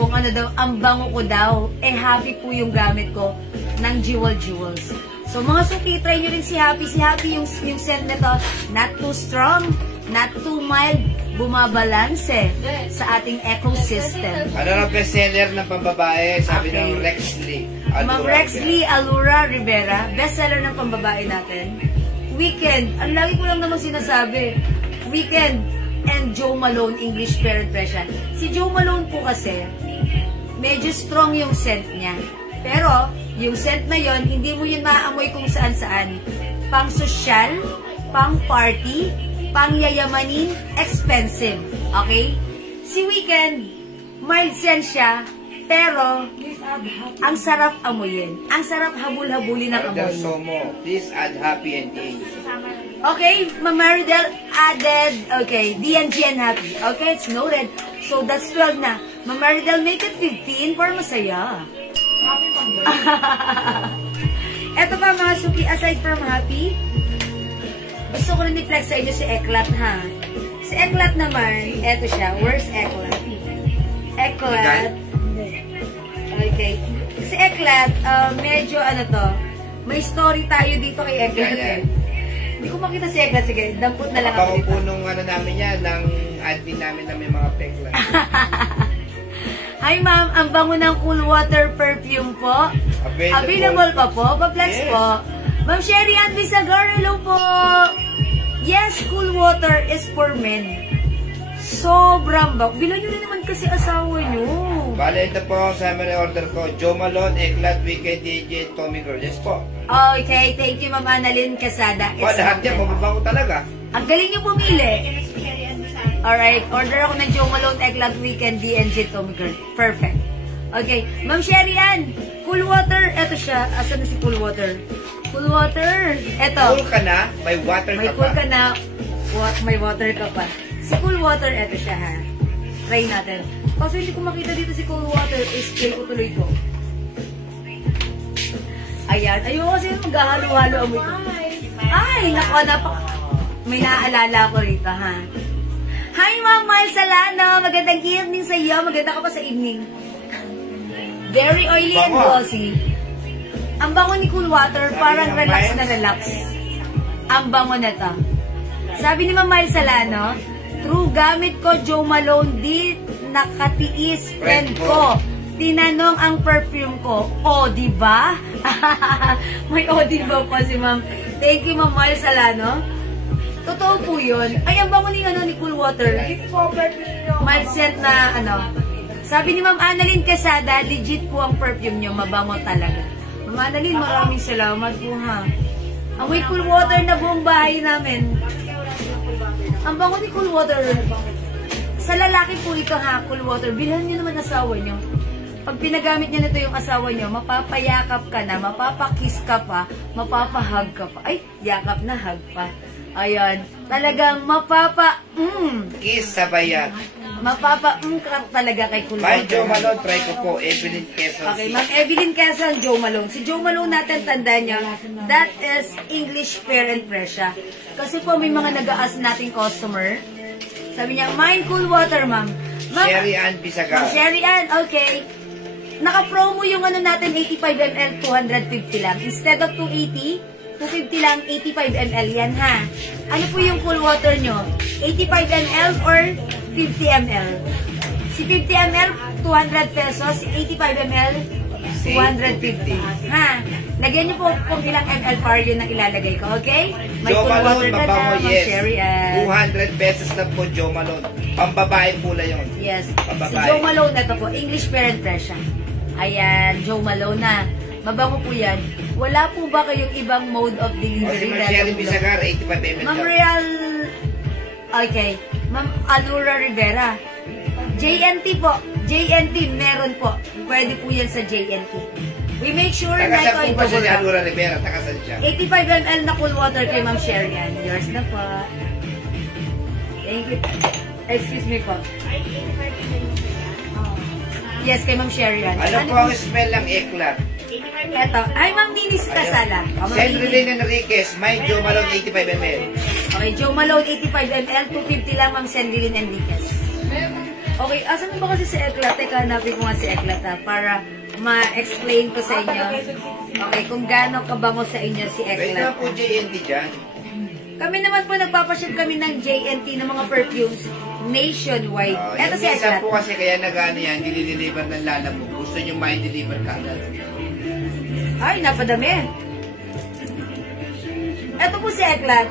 Kung ano daw, ang bango ko daw, happy po yung gamit ko ng Jewels. So, mga suki, try nyo rin si Happy. Si Happy, yung scent nito, not too strong, not too mild, bumabalanse sa ating ecosystem. Ano ang bestseller ng pambabae? Sabi ng Rex Lee. Ma'am Rex Lee Alura Rivera, bestseller ng pambabae natin. Weekend, ang lagi ko lang naman sinasabi, Weekend and Joe Malone English Pear and Pressure. Si Joe Malone po kasi, medyo strong yung scent niya. Pero, yung scent na yon, hindi mo yun maaamoy kung saan-saan. Pang social, pang party, pang yayamanin, expensive. Okay? Si Weekend, mild scent siya, pero ang sarap amoyin. Ang sarap habul-habulin ng amoy. Please add Happy and A. Okay, Ma'am Maridel added, okay, DNG and Happy. Okay, it's noted. So, that's 12 na. Ma'am Maridel, make it 15 for masaya. Eto pa mga suki, aside from Happy, gusto ko rin i-flex sa inyo si Eclat, ha? Si Eclat naman, eto siya. Where's Eclat? Eclat. Okay. Si Eclat, medyo ano to, may story tayo dito kay Eclat. Hindi ko makita si Eclat. Sige, dampot na lang ako dito. Ako po nung ano namin yan, ng admin namin na may mga pekla. Hi ma'am, ang bango ng Cool Water perfume po. Available pa po, pa-flex yes. Po. Ma'am Sherry Ann Bisagar, hello po. Yes, Cool Water is for men. Sobrang bango. Bilang nyo na naman kasi asawa nyo. Bale, ito po ang summary order ko. Joe Malone, Eclat, Weekend, DJ, Tommy Girl. Yes po. Okay, thank you Ma'am Annalyn Quesada. Lahat yan, mababango talaga. Ang galing nyo pumili. Alright, order ako ng Joe Malone, Eclat, Weekend, DNG, Tommy Girl. Perfect. Okay, Ma'am Sherry Ann, cool water. Eto siya. Asan na si cool water? Cool water. Eto. Cool ka na, may water May ka cool pa. ka na. May water ka pa. Si cool water, eto siya ha. Try natin. Kasi hindi ko makita dito si cool water. Spray ko tuloy ko. Ayan. Ayoko kasi maghahalo-halo amoy ko. Ay, naku, may naaalala ko rito ha. Hi, Ma'am Mal Salano. Magandang evening sa iyo. Maganda ka pa sa evening. Very oily and glossy. Ang bango ni cool water, parang relax na relax. Ang bango na to. Sabi ni Ma'am Mal Salano, true gamit ko Joe Malone, di nakatiis friend ko. Tinanong ang perfume ko. O, diba? May o, diba po si Ma'am. Thank you, Ma'am Mal Salano. Totoo po yun. Ay, ang bango ni cool water. Mild scent na, Sabi ni Ma'am Annalyn Quesada, legit po ang perfume nyo. Mabango talaga. Ma'am Annalyn, maraming salamat po ha. Amoy cool water na buong bahay namin. Ang bango ni cool water. Sa lalaki po ito ha, cool water. Bilhan nyo naman asawa nyo. Pag pinagamit niya nito yung asawa nyo, mapapayakap ka na, mapapakiss ka pa, mapapahug ka pa. Ay, yakap na, hug pa. Ayan. Talagang Kiss sa bayan. ka talaga kay cool May water. Joe Malone, try ko po. Evelyn Quezon. Okay, Ma'am Evelyn Quezon, Joe Malone. Si Joe Malone natin, tandaan nyo, that is English Fair and Fresh siya. Kasi po may mga nag-aas nating customer. Sabi niya, mine cool water, ma'am. Sherry Ann Bisaga. Sherry Ann, okay. Naka-promo yung natin, 85 ml, 250 lang. Instead of 280, 250 lang, 85 ml yan, ha? Ano po yung cool water nyo? 85 ml or 50 ml? Si 50 ml, 200 pesos. Si 85 ml, 250. Ha? Lagyan nyo po kung ilang ml par yun ang ilalagay ko, okay? May Joe cool Malone, water ka na, mabango, Ma'am yes. Sherry Ann. 200 pesos na po, Joe Malone. Pambabae pula yun. Yes. Si Pambabae. Joe Malone, ito po, English Fair and Fresh siya. Ayan, Joe Malone na. Mabango po yan. Wala po ba kayong ibang mode of O delivery? si Ma'am Sherry Bisagar, 85 ml. Ma'am Real... Okay. Ma'am Alura Rivera. JNT po. JNT, meron po. Pwede po yan sa JNT. We make sure na ito Tagasan ay po ba siya ni double Alura Rivera? Tagasan siya. 85 ml na cool water kay Ma'am Sherry Ann. Yours na po. Thank you. Excuse me po. Yes, kay Ma'am Sherry Ann. Ano po ang smell ng eklat? Eto. Ay, Ma'am Ninis Casala. Oh, Ma'am Ninis. Senrilyn Enriquez, may Joe Malone, 85 ml. Okay, Joe Malone, 85 ml, 250 lang, Ma'am Senrilyn Enriquez. Okay, asan mo ba kasi si Eklat? Teka, hanapin ko nga si Eklat ha, para ma-explain ko sa inyo. Okay, kung gaano kabango sa inyo si Pwede na Eklat. po JNT dyan. Kami naman po, nagpapaship kami ng JNT ng mga perfumes nationwide. Eto Yung si minsan Eklat. po kasi kaya nag-ano yan, dili-deliver ng lala mo. Gusto nyo ma-deliver ka. Ay, napadami. Eto po si Eklat.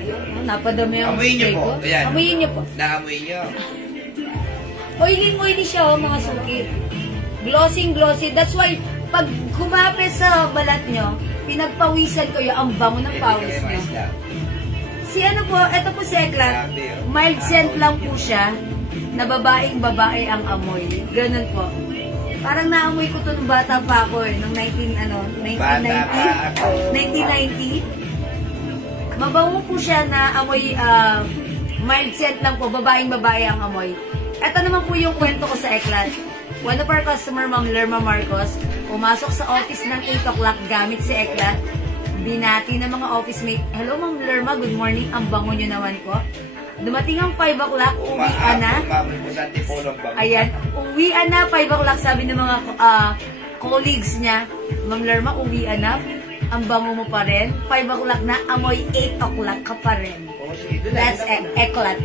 Ayun, napadami ang Amuyin nyo spray po. ko. Ayan. Amuyin nyo po. Naamoy nyo. Oily siya, mga suki. Glossy. That's why, pag kumapit sa balat nyo, pinagpawisan ko yung ang bango ng pawis nyo. Si ano po, eto po si Eklat, mild scent lang po siya, na babaeng-babae ang amoy. Ganun po. Parang naamoy ko ito nung bata pa ako nung 1990. Mabango po siya na amoy, mild scent lang po, babaeng-babae ang amoy. Ito naman po yung kwento ko sa Eklat. One of our customer, Ma'am Lerma Marcos, pumasok sa office ng 8 o'clock gamit si Eklat. Binati ng mga office mate, hello Ma'am Lerma, good morning, ang bango nyo naman po. Dumating ang 5 o'clock, uwian na. Ayan, uwian na, 5 o'clock, sabi ng mga colleagues niya, Ma'am Lerma, uwian na, ang bango mo pa rin. 5 o'clock na, amoy 8 o'clock ka pa rin. That's Eklat.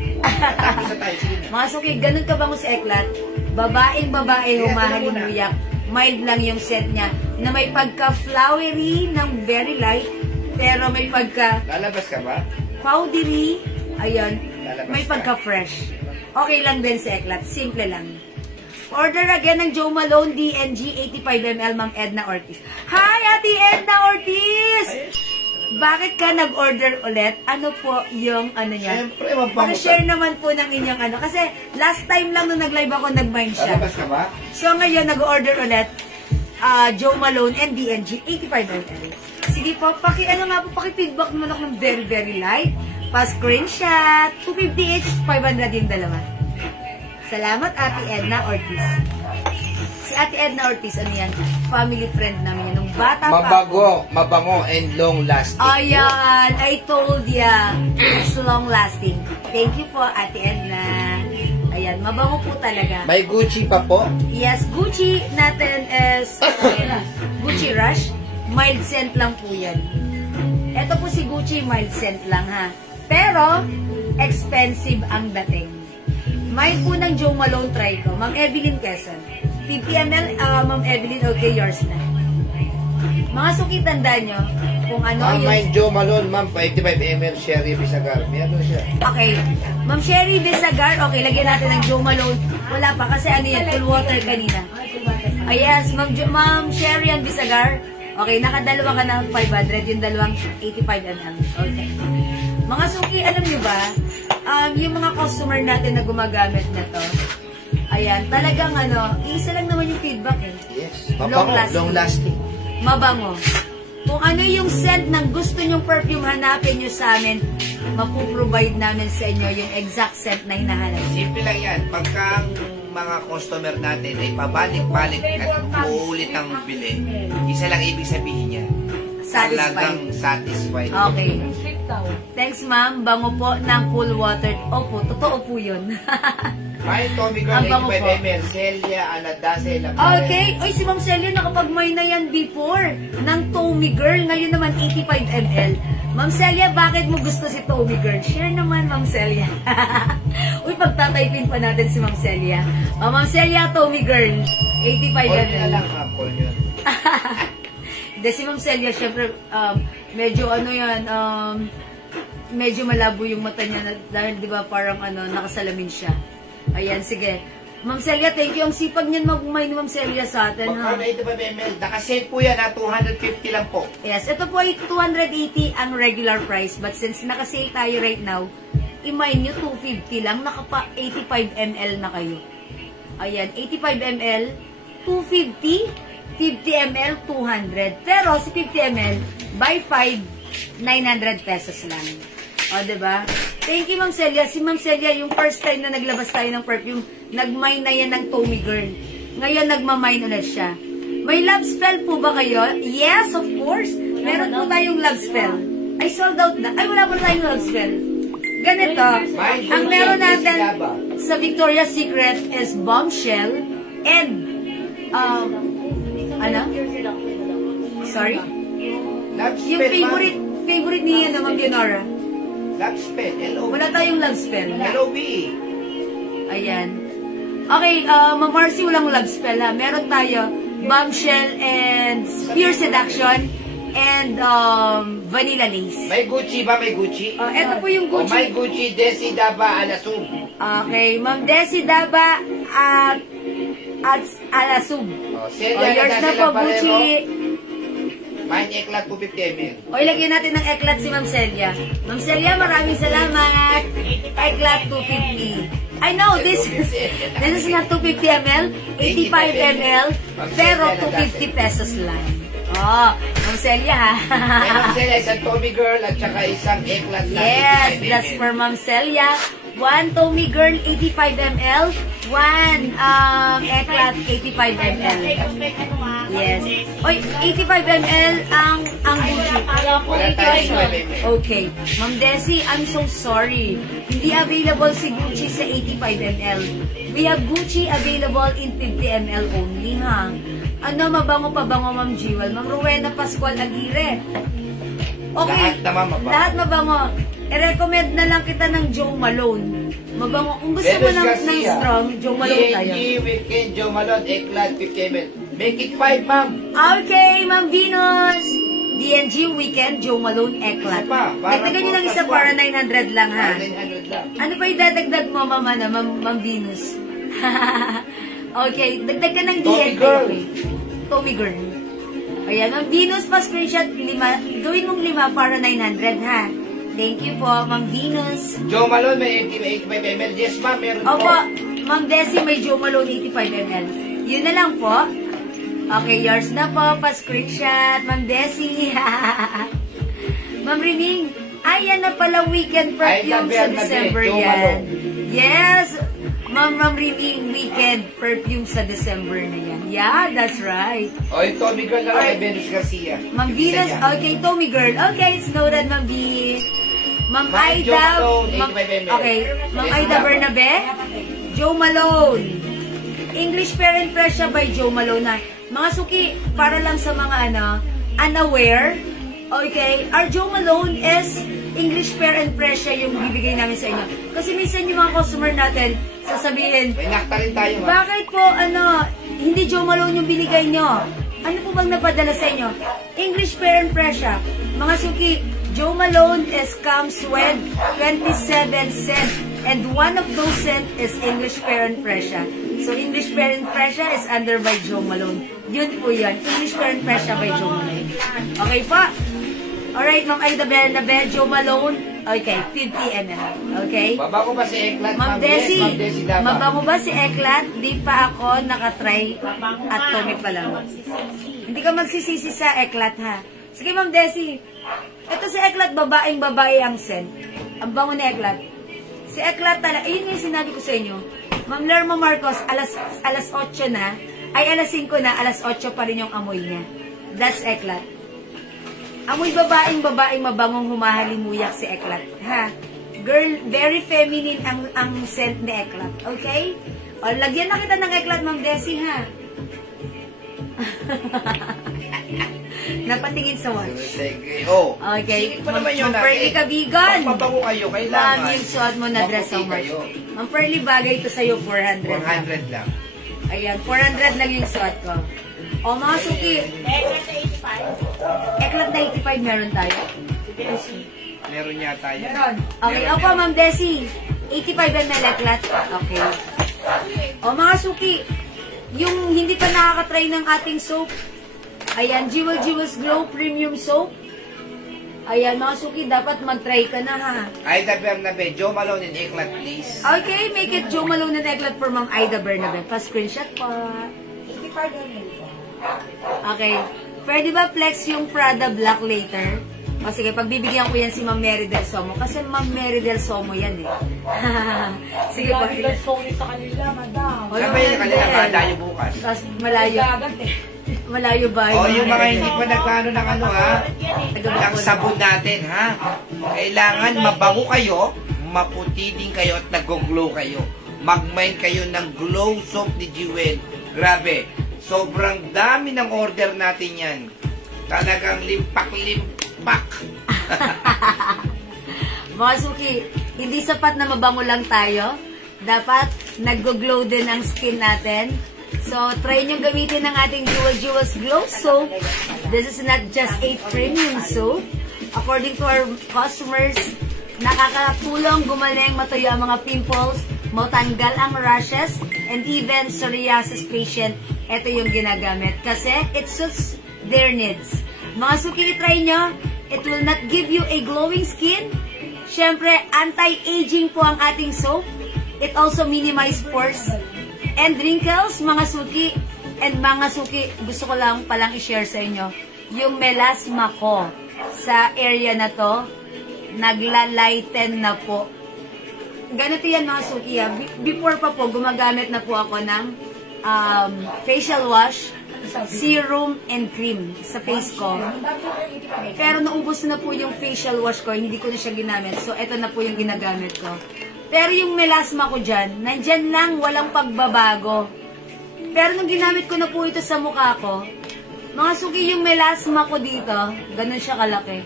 Mga suki, ganun ka bango si Eklat. Babaeng-babae, humahalimuyak. Mild lang yung scent niya, na may pagka-flowery ng very light, pero may pagka... Lalabas ka ba? Powdery, ayun, may pagka-fresh. Okay lang din si Eklat, simple lang. Order again ng Joe Malone DNG 85 ml, Ma'am Edna Ortiz. Hi, Ate Edna Ortiz! bakit ka nag-order ulit? Ano po yung ano niya? Siyempre, mabango ka. Share naman po ng inyong ano. Kasi last time lang nung nag-live ako, nag-mind siya. Lalabas ka ba? So ngayon, nag-order ulit Joe Malone and DNG 85ml. Sige po, paki-feedback naman ako ng very, very light. Pa-screenshot. 250 each, 500 yung dalawa. Salamat, Ate Edna Ortiz. Si Ate Edna Ortiz, ano yan? Family friend namin yan. Nung bata pa ako. Mabango, and long lasting. Ayan, I told ya. It's long lasting. Thank you po, Ate Edna. Ayan, mabango po talaga. May Gucci pa po? Yes, Gucci natin is Gucci Rush. Mild scent lang po yan. Ito po si Gucci, mild scent lang ha. Pero, expensive ang dating. May po ng Joe Malone, try ko. Ma'am Evelyn Quezon. 50 ml, Ma'am Evelyn, okay, yours na. Mga suki, tandaan nyo kung ano yun. May Joe Malone, ma'am, 85 ml Sherry Bisagar. May ano siya? Okay. Ma'am Sherry Bisagar, okay, lagyan natin ng Joe Malone. Wala pa, kasi ano yan, cool water kanina. Yes, Ma'am Sherry and Bisagar. Okay, nakadalawa ka ng 500, yung dalawang 85 ml. Okay. Mga suki, alam nyo ba, yung mga customer natin na gumagamit na to, ayan, talagang ano, isa lang naman yung feedback eh. Yes. Long lasting. Mabango. Kung ano yung scent ng gusto nyong perfume, hanapin nyo sa amin, mapuprovide namin sa inyo yung exact scent na hinahanap. Simple lang yan. Pagka mga customer natin ay pabalik-balik at uulit ang bili, isa lang ibig sabihin niya. Talagang satisfied. Okay. Thanks, ma'am. Bango po ng cool water. Opo, totoo po yun. May Tommy Girl, 85 ml, Celia, Anadase, Okay. Oy, si Ma'am Celia nakapag-may na yan before ng Tommy Girl. Ngayon naman 85 ml. Ma'am Celia, bakit mo gusto si Tommy Girl? Share naman, Ma'am Celia. Uy, pagtatyping pa natin si Ma'am Celia. Ma'am Celia, Tommy Girl, 85 ml. Call na lang, call yun. Hindi, si Ma'am Celia, syempre, medyo ano yan, medyo malabo yung mata niya dahil, di ba, parang ano, nakasalamin siya. Ayan, sige. Ma'am Celia, thank you. Ang sipag niyan mag-umay ni Ma'am Celia sa atin, ha? Magkano 85 ml? Nakasave po yan, 250 lang po. Yes, ito po ay 280 ang regular price. But since nakasale tayo right now, i-mind nyo, 250 lang. Nakapa 85 ml na kayo. Ayan, 85 ml, 250 50 ml, 200. Pero si 50 ml, by 5, 900 pesos lang. O, diba? Thank you, Ma'am Celia. Si Ma'am Celia, yung first time na naglabas tayo ng perfume, nag-mine na yan ng Tommy Girl. Ngayon, nagmamine ulit siya. May love spell po ba kayo? Yes, of course. Meron po tayong love spell. Ay, sold out na. Ay, wala po tayong love spell. Ganito. Ang meron natin sa Victoria's Secret is Bombshell and ano? Sorry? Yung favorite niya na Ma'am Leonora. Love spell, L-O-V. Wala tayong love spell. L-O-V-E. Ayan. Okay, Ma'am Marcy, walang love spell ha. Meron tayo Bombshell and Pure Seduction and Vanilla Lace. May Gucci ba? May Gucci? Ito po yung Gucci. May Gucci, Desi Daba, Alasub. Okay, Ma'am Desi Daba at Alasub. Yours na po, Gucci. May eklat po 50 ml. O, ilagyan natin ng eklat si Ma'am Celia. Ma'am Celia, maraming salamat. Eklat 250. I know, this is not 250 ml, 85 ml, pero 250 pesos lang. Oh, Ma'am Celia ha. Ma'am Celia, isang Tommy Girl at saka isang eklat lang. Yes, that's for Ma'am Celia. 1 Tommy Girl, 85 ml. 1 eklat, 85 ml. Yes. Oy, 85 ml ang Gucci. Wala tayong 5 ml. Okay. Ma'am Desi, I'm so sorry. Hindi available si Gucci sa 85 ml. We have Gucci available in 50 ml only, ha? Ano, mabango pa bango, Ma'am Jewel? Ma'am Rowena Pascual Aguirre. Okay. Lahat naman mabango. Lahat mabango. I-recommend na lang kita ng Joe Malone. Mabango. Kung gusto mo ng strong, Joe Malone tayo. DNG Weekend, Joe Malone, eklat 50 ml. Make it 5, ma'am. Okay, Ma'am Venus. DNG Weekend, Joe Malone, eklat. Dagdagan nyo lang isa para 900 lang, ha? 900 lang. Ano pa yung dadagdag mo, Ma'am Venus? Okay, dagdag ka ng DNG. Tommy Girl. Tommy Girl. Ayan, Ma'am Venus pa screenshot 5. Gawin mong 5 para 900 ha. Thank you po, Ma'am Venus. Joe Malone, may 85 ml. Yes, ma'am, meron po. Opo, Ma'am Desi, may Joe Malone 85 ml. Yun na lang po. Okay, yours na po, pa-screenshot, Ma'am Desi. Ma'am Rining, yan na pala weekend perfume sa December yan. Yes, Ma'am Rining, weekend perfume sa December na yan. Yeah, that's right. O, yung Tommy Girl na kay Venus Garcia. Ma'am Venus, okay, Tommy Girl. Okay, it's noted, Ma'am V. Ma'am Aida, okay, Ma'am Aida Bernabe, Joe Malone. English Parent Pressure by Joe Malone na. Mga suki, para lang sa mga unaware, okay, our Joe Malone is English Parent Pressure yung bibigay namin sa inyo. Kasi minsan yung mga customer natin, sasabihin, may nakta rin tayo, ma'am. bakit po, hindi Joe Malone yung binigay nyo? Ano po bang napadala sa inyo? English Parent Pressure. Mga suki, Joe Malone comes with 27 cents. And one of those cents is English Parent Pressure. So, English Parent Pressure is under by Joe Malone. Yun po yun. English Parent Pressure by Joe Malone. Okay pa? Alright, Ma'am Aida Bernabe, Joe Malone. Okay, 50 ml. Okay? Babago ba si Eklat? Ma'am Desi, Ma'am Desi dapat. mabango ba si Eklat? Di pa ako nakatry at Tommy pa lang. Hindi ka magsisisi sa Eklat, ha? Sige, Ma'am Desi. Ito si Eklat, babaeng-babae ang scent. Ang bango ni Eklat. Si Eklat talaga, yun yung sinabi ko sa inyo. Ma'am Lerma Marcos, alas 8 na, ay alas 5 na, alas 8 pa rin yung amoy niya. That's Eklat. Amoy babaeng mabangong humahalimuyak si Eklat. Ha? Girl, very feminine ang scent ni Eklat. Okay? O, lagyan na kita ng Eklat, Ma'am Desi, ha? Napatingin sa watch. Oh. Okay. Sige pa naman yun Ma'am Pearly Kabigan. Mabango kayo, kailangan. Ma'am, yung suot mo na dress so Maputi much. kayo. Ma'am Pearly, bagay ito sa'yo, 400 lang. 400 lang. Ayan, 400 lang yung suot ko. O, mga suki. Eklat na 85 meron tayo. Meron yata yan. Meron. Okay, opo, Ma'am Desi. 85 ml eklat. Okay. O, mga suki. Yung hindi pa nakakatry ng ating soap. Ayan, Jewels Glow Premium Soap. Ayan, mga suki, dapat mag-try ka na, ha? Aida Bernabe, Joe Malone and Eklat, please. Okay, make it Joe Malone and Eklat for Ma'am Aida Bernabe. Pa-screenshot po. Okay. Pwede ba flex yung Prada Black later? O sige, pagbibigyan ko yan si Ma'am Mary Del Somo. Kasi Ma'am Mary Del Somo yan, eh. Sige po. Sa kanila, madam. Saan ba yung kanila madayo bukas? Tapos malayo. Malayo ba? O, yung mga hindi pa nagplano ng ng sabon natin, ha? Kailangan mabango kayo, maputi din kayo at nag-glow kayo. Mag-mine kayo ng glow soap ni Jewel. Grabe, sobrang dami ng order natin yan. Talagang limpak-limpak. Mga suki, hindi sapat na mabango lang tayo. Dapat nag-glow din ang skin natin. So, try nyo gamitin ng ating Jewels Glow Soap. This is not just a premium soap. According to our customers, nakakatulong gumaling matuyo ang mga pimples, matanggal ang rashes, and even psoriasis patient, ito yung ginagamit. Kasi it suits their needs. Mga suki, try nyo. It will not give you a glowing skin. Siyempre, anti-aging po ang ating soap. It also minimize pores and wrinkles, mga suki. And mga suki, gusto ko lang palang i-share sa inyo. Yung melasma ko sa area na to, nagla-lighten na po. Ganito yan, mga suki. Before pa po, gumagamit na po ako ng facial wash, serum, and cream sa face ko. Pero naubos na po yung facial wash ko, hindi ko na siya ginamit. So, ito na po yung ginagamit ko. Pero yung melasma ko dyan, nandyan lang, walang pagbabago. Pero nung ginamit ko na po ito sa mukha ko, mga suki, yung melasma ko dito, ganun siya kalaki.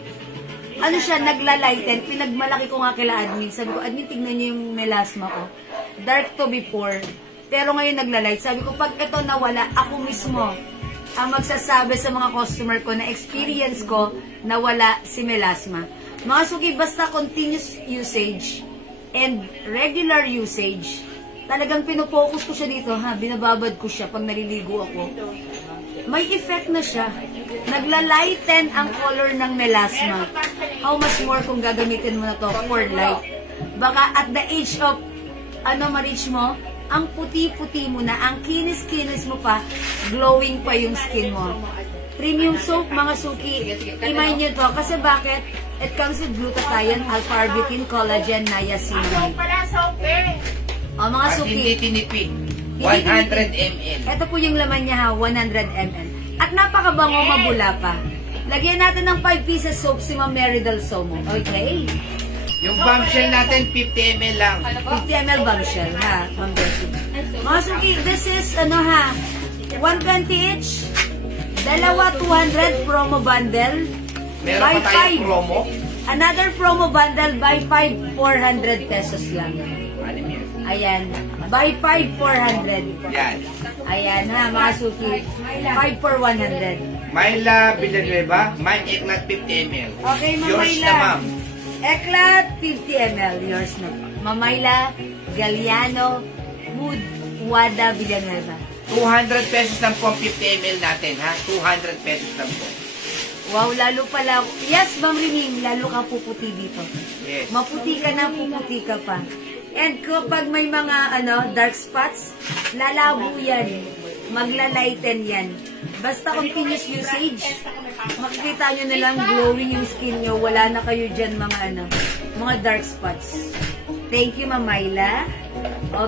Ano siya, nagla-lighten. Pinagmalaki ko nga kila admin. Sabi ko, admin, tignan niyo yung melasma ko. Dark to before. Pero ngayon nagla-light. Sabi ko, pag ito nawala, ako mismo ang magsasabi sa mga customer ko na experience ko na wala si melasma. Mga suki, basta continuous usage and regular usage, talagang pinopokus ko siya dito, ha? Binababad ko siya pag naliligo ako. May effect na siya. Nagla-lighten ang color ng melasma. How much more kung gagamitin mo na to for light? Baka at the age of, ma-reach mo, ang puti-puti mo na, ang kinis-kinis mo pa, glowing pa yung skin mo. Premium soap, mga suki, imay nyo to. Kasi bakit? It comes with glutathione, alpha-arbutin, collagen, niacinamide. O, mga At suki. hindi tinipi. 100 ml. Ito po yung laman niya ha, 100 ml. At napakabango, mabula pa. Lagyan natin ng 5 pieces soap si Ma'am Meridel Somo. Okay? Yung bombshell natin, 50 ml lang. 50 ml bombshell ha, Ma'am Bessie. Mga suki, this is, 120 each. Dalawa, 200 promo bundle. Meron Buy pa tayong 5. promo. Another promo bundle, buy 5, 400 pesos lang. Anim yan. Ayan. Buy 5, 400. Yan. Ayan ha, mga suki. 5 for 100. Myla Villanueva, Mine Eklat 50 ml. Okay, Ma'am Yours Myla. na, ma'am. Eklat, 50 ml. Yours na. Mamayla, Galiano, Wood, Wada, Villanueva. 200 pesos lang po ang 50 ml natin, ha? 200 pesos lang po. Wow, lalo pala. Yes, Ma'am Riming, lalo ka puputi dito. Yes. Maputi ka na, puputi ka pa. And kapag may mga dark spots, lalabo yan. Magla-lighten yan. Basta continuous usage, makikita nyo na lang glowing yung skin nyo. Wala na kayo dyan mga dark spots. Thank you, Ma'am Myla.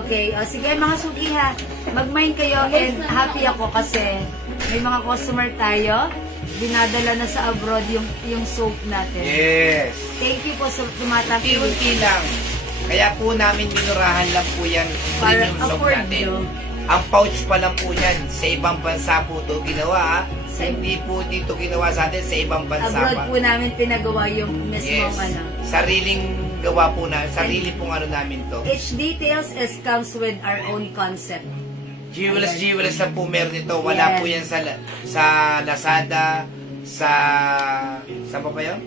Okay, o sige mga suki ha. Mag-mind kayo and happy ako kasi may mga customer tayo. Dinadala na sa abroad yung soap natin. Yes. Thank you po sa tumatapos. Unti-unti lang. Kaya po namin minurahan lang po yan Para premium soap afford natin. nyo. Ang pouch pa lang po yan. Sa ibang bansa po ito ginawa, ha? Hindi po dito ginawa sa atin, sa ibang bansa Abroad pa. po namin pinagawa yung mismong Yes. Sariling gawa po na, sarili pong namin to. Each details comes with our own concept. Jewelers na po meron ito. Wala Yes. po yan sa Lazada, sa pa ba yun?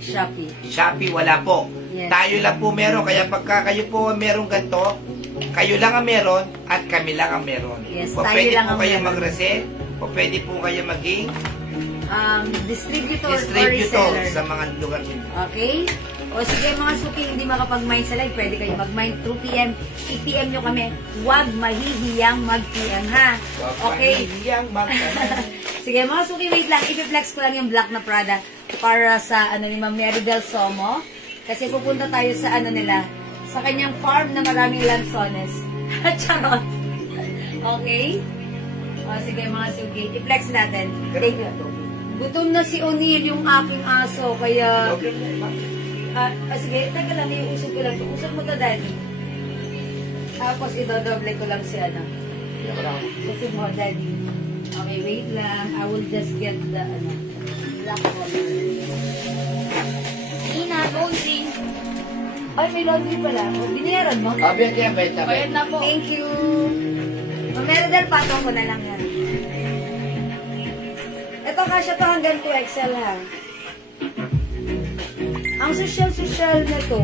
Shopee. Shopee, wala po. Yes. Tayo lang po meron. Kaya pagka kayo po merong ganito, kayo lang ang meron at kami lang ang meron. Yes, O tayo pwede lang po ang kayo meron. mag-resell, o pwede po kayo maging Distributor or distributor reseller. sa mga lugar nyo. Okay? O sige mga suki, hindi makapag-mine sa live, pwede kayo mag-mine 2 p.m. I-PM nyo kami. Huwag mahihiyang mag-PM ha. Okay? Sige mga suki, wait lang. I-flex ko lang yung black na Prada para sa ni Ma'am Meridel Somo. Kasi pupunta tayo sa nila, sa kanyang farm na maraming lansones. Charot. Okay? O sige mga suki, i-flex natin. Thank you. Gutom na si O'Neil, yung aking aso, kaya... sige, teka lang, iusog ko lang. Usog mo to, Daddy. Tapos, idodoble ko lang si Usog mo, Daddy. Okay, wait lang. I will just get the, black color. Ina, laundry. Ay, may laundry pala. Binayaran mo? Abiyat yan, beta. Bayad na po. Thank you. Meredel, patong ko na lang yan. Ito kasya to hanggang 2XL ha. Ang social na to.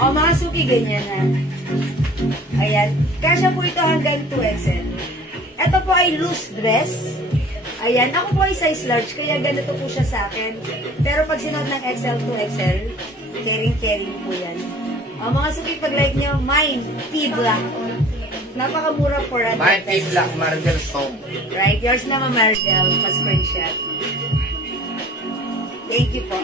O mga suki, ganyan ha. Ayan. Kasya po ito hanggang 2XL. Ito po ay loose dress. Ayan, ako po ay size large, kaya ganito po siya sa akin. Pero pag sinuot ng XL to XL, caring po yan. O mga suki, pag like nyo, mine, T-Black. Napakamura for a Mine T-Black, Marvel Soap. Right, yours na Marvel, pa-screenshot. Thank you po.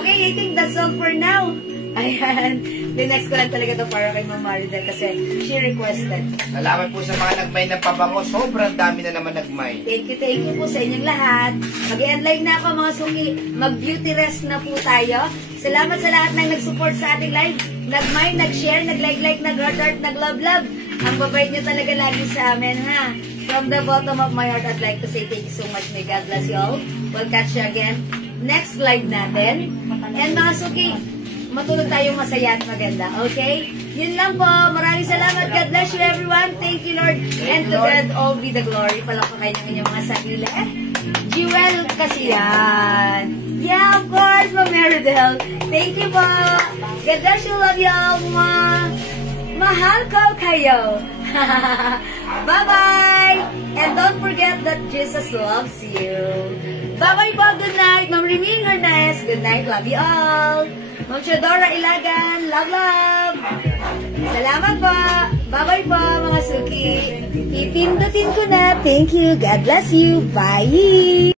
Okay, I think that's all for now. Ayan. The next ko lang talaga to para kay Ma'am Maridel kasi she requested. Salamat po sa mga nagmay ng pabango. Sobrang dami na naman nagmay. Thank you po sa inyong lahat. Mag-end live na ako mga suki. Mag-beauty rest na po tayo. Salamat sa lahat ng nag-support sa ating live. Nag-mind, nag-share, nag-like, nag-heart, nag-love. Ang babait nyo talaga lagi sa amin, ha? From the bottom of my heart, I'd like to say thank you so much. May God bless you all. We'll catch you again next live natin. And mga suki, matulog tayong masaya at maganda. Okay? Yun lang po. Maraming salamat. God bless you everyone. Thank you, Lord. And to God all be the glory. Palakpakan niyo inyong mga sarili. Jewel kasi yan. Yeah, of course. Thank you po. God bless you. Love you all. Mahal ko kayo. Bye-bye. And don't forget that Jesus loves you. Bye-bye po. Good night. Ma'am Reming Hernes. Good night. Love you all. Ma'am Chadora Ilagan. Love, love. Salamat po. Bye-bye po mga suki. Ipindutin ko na. Thank you. God bless you. Bye.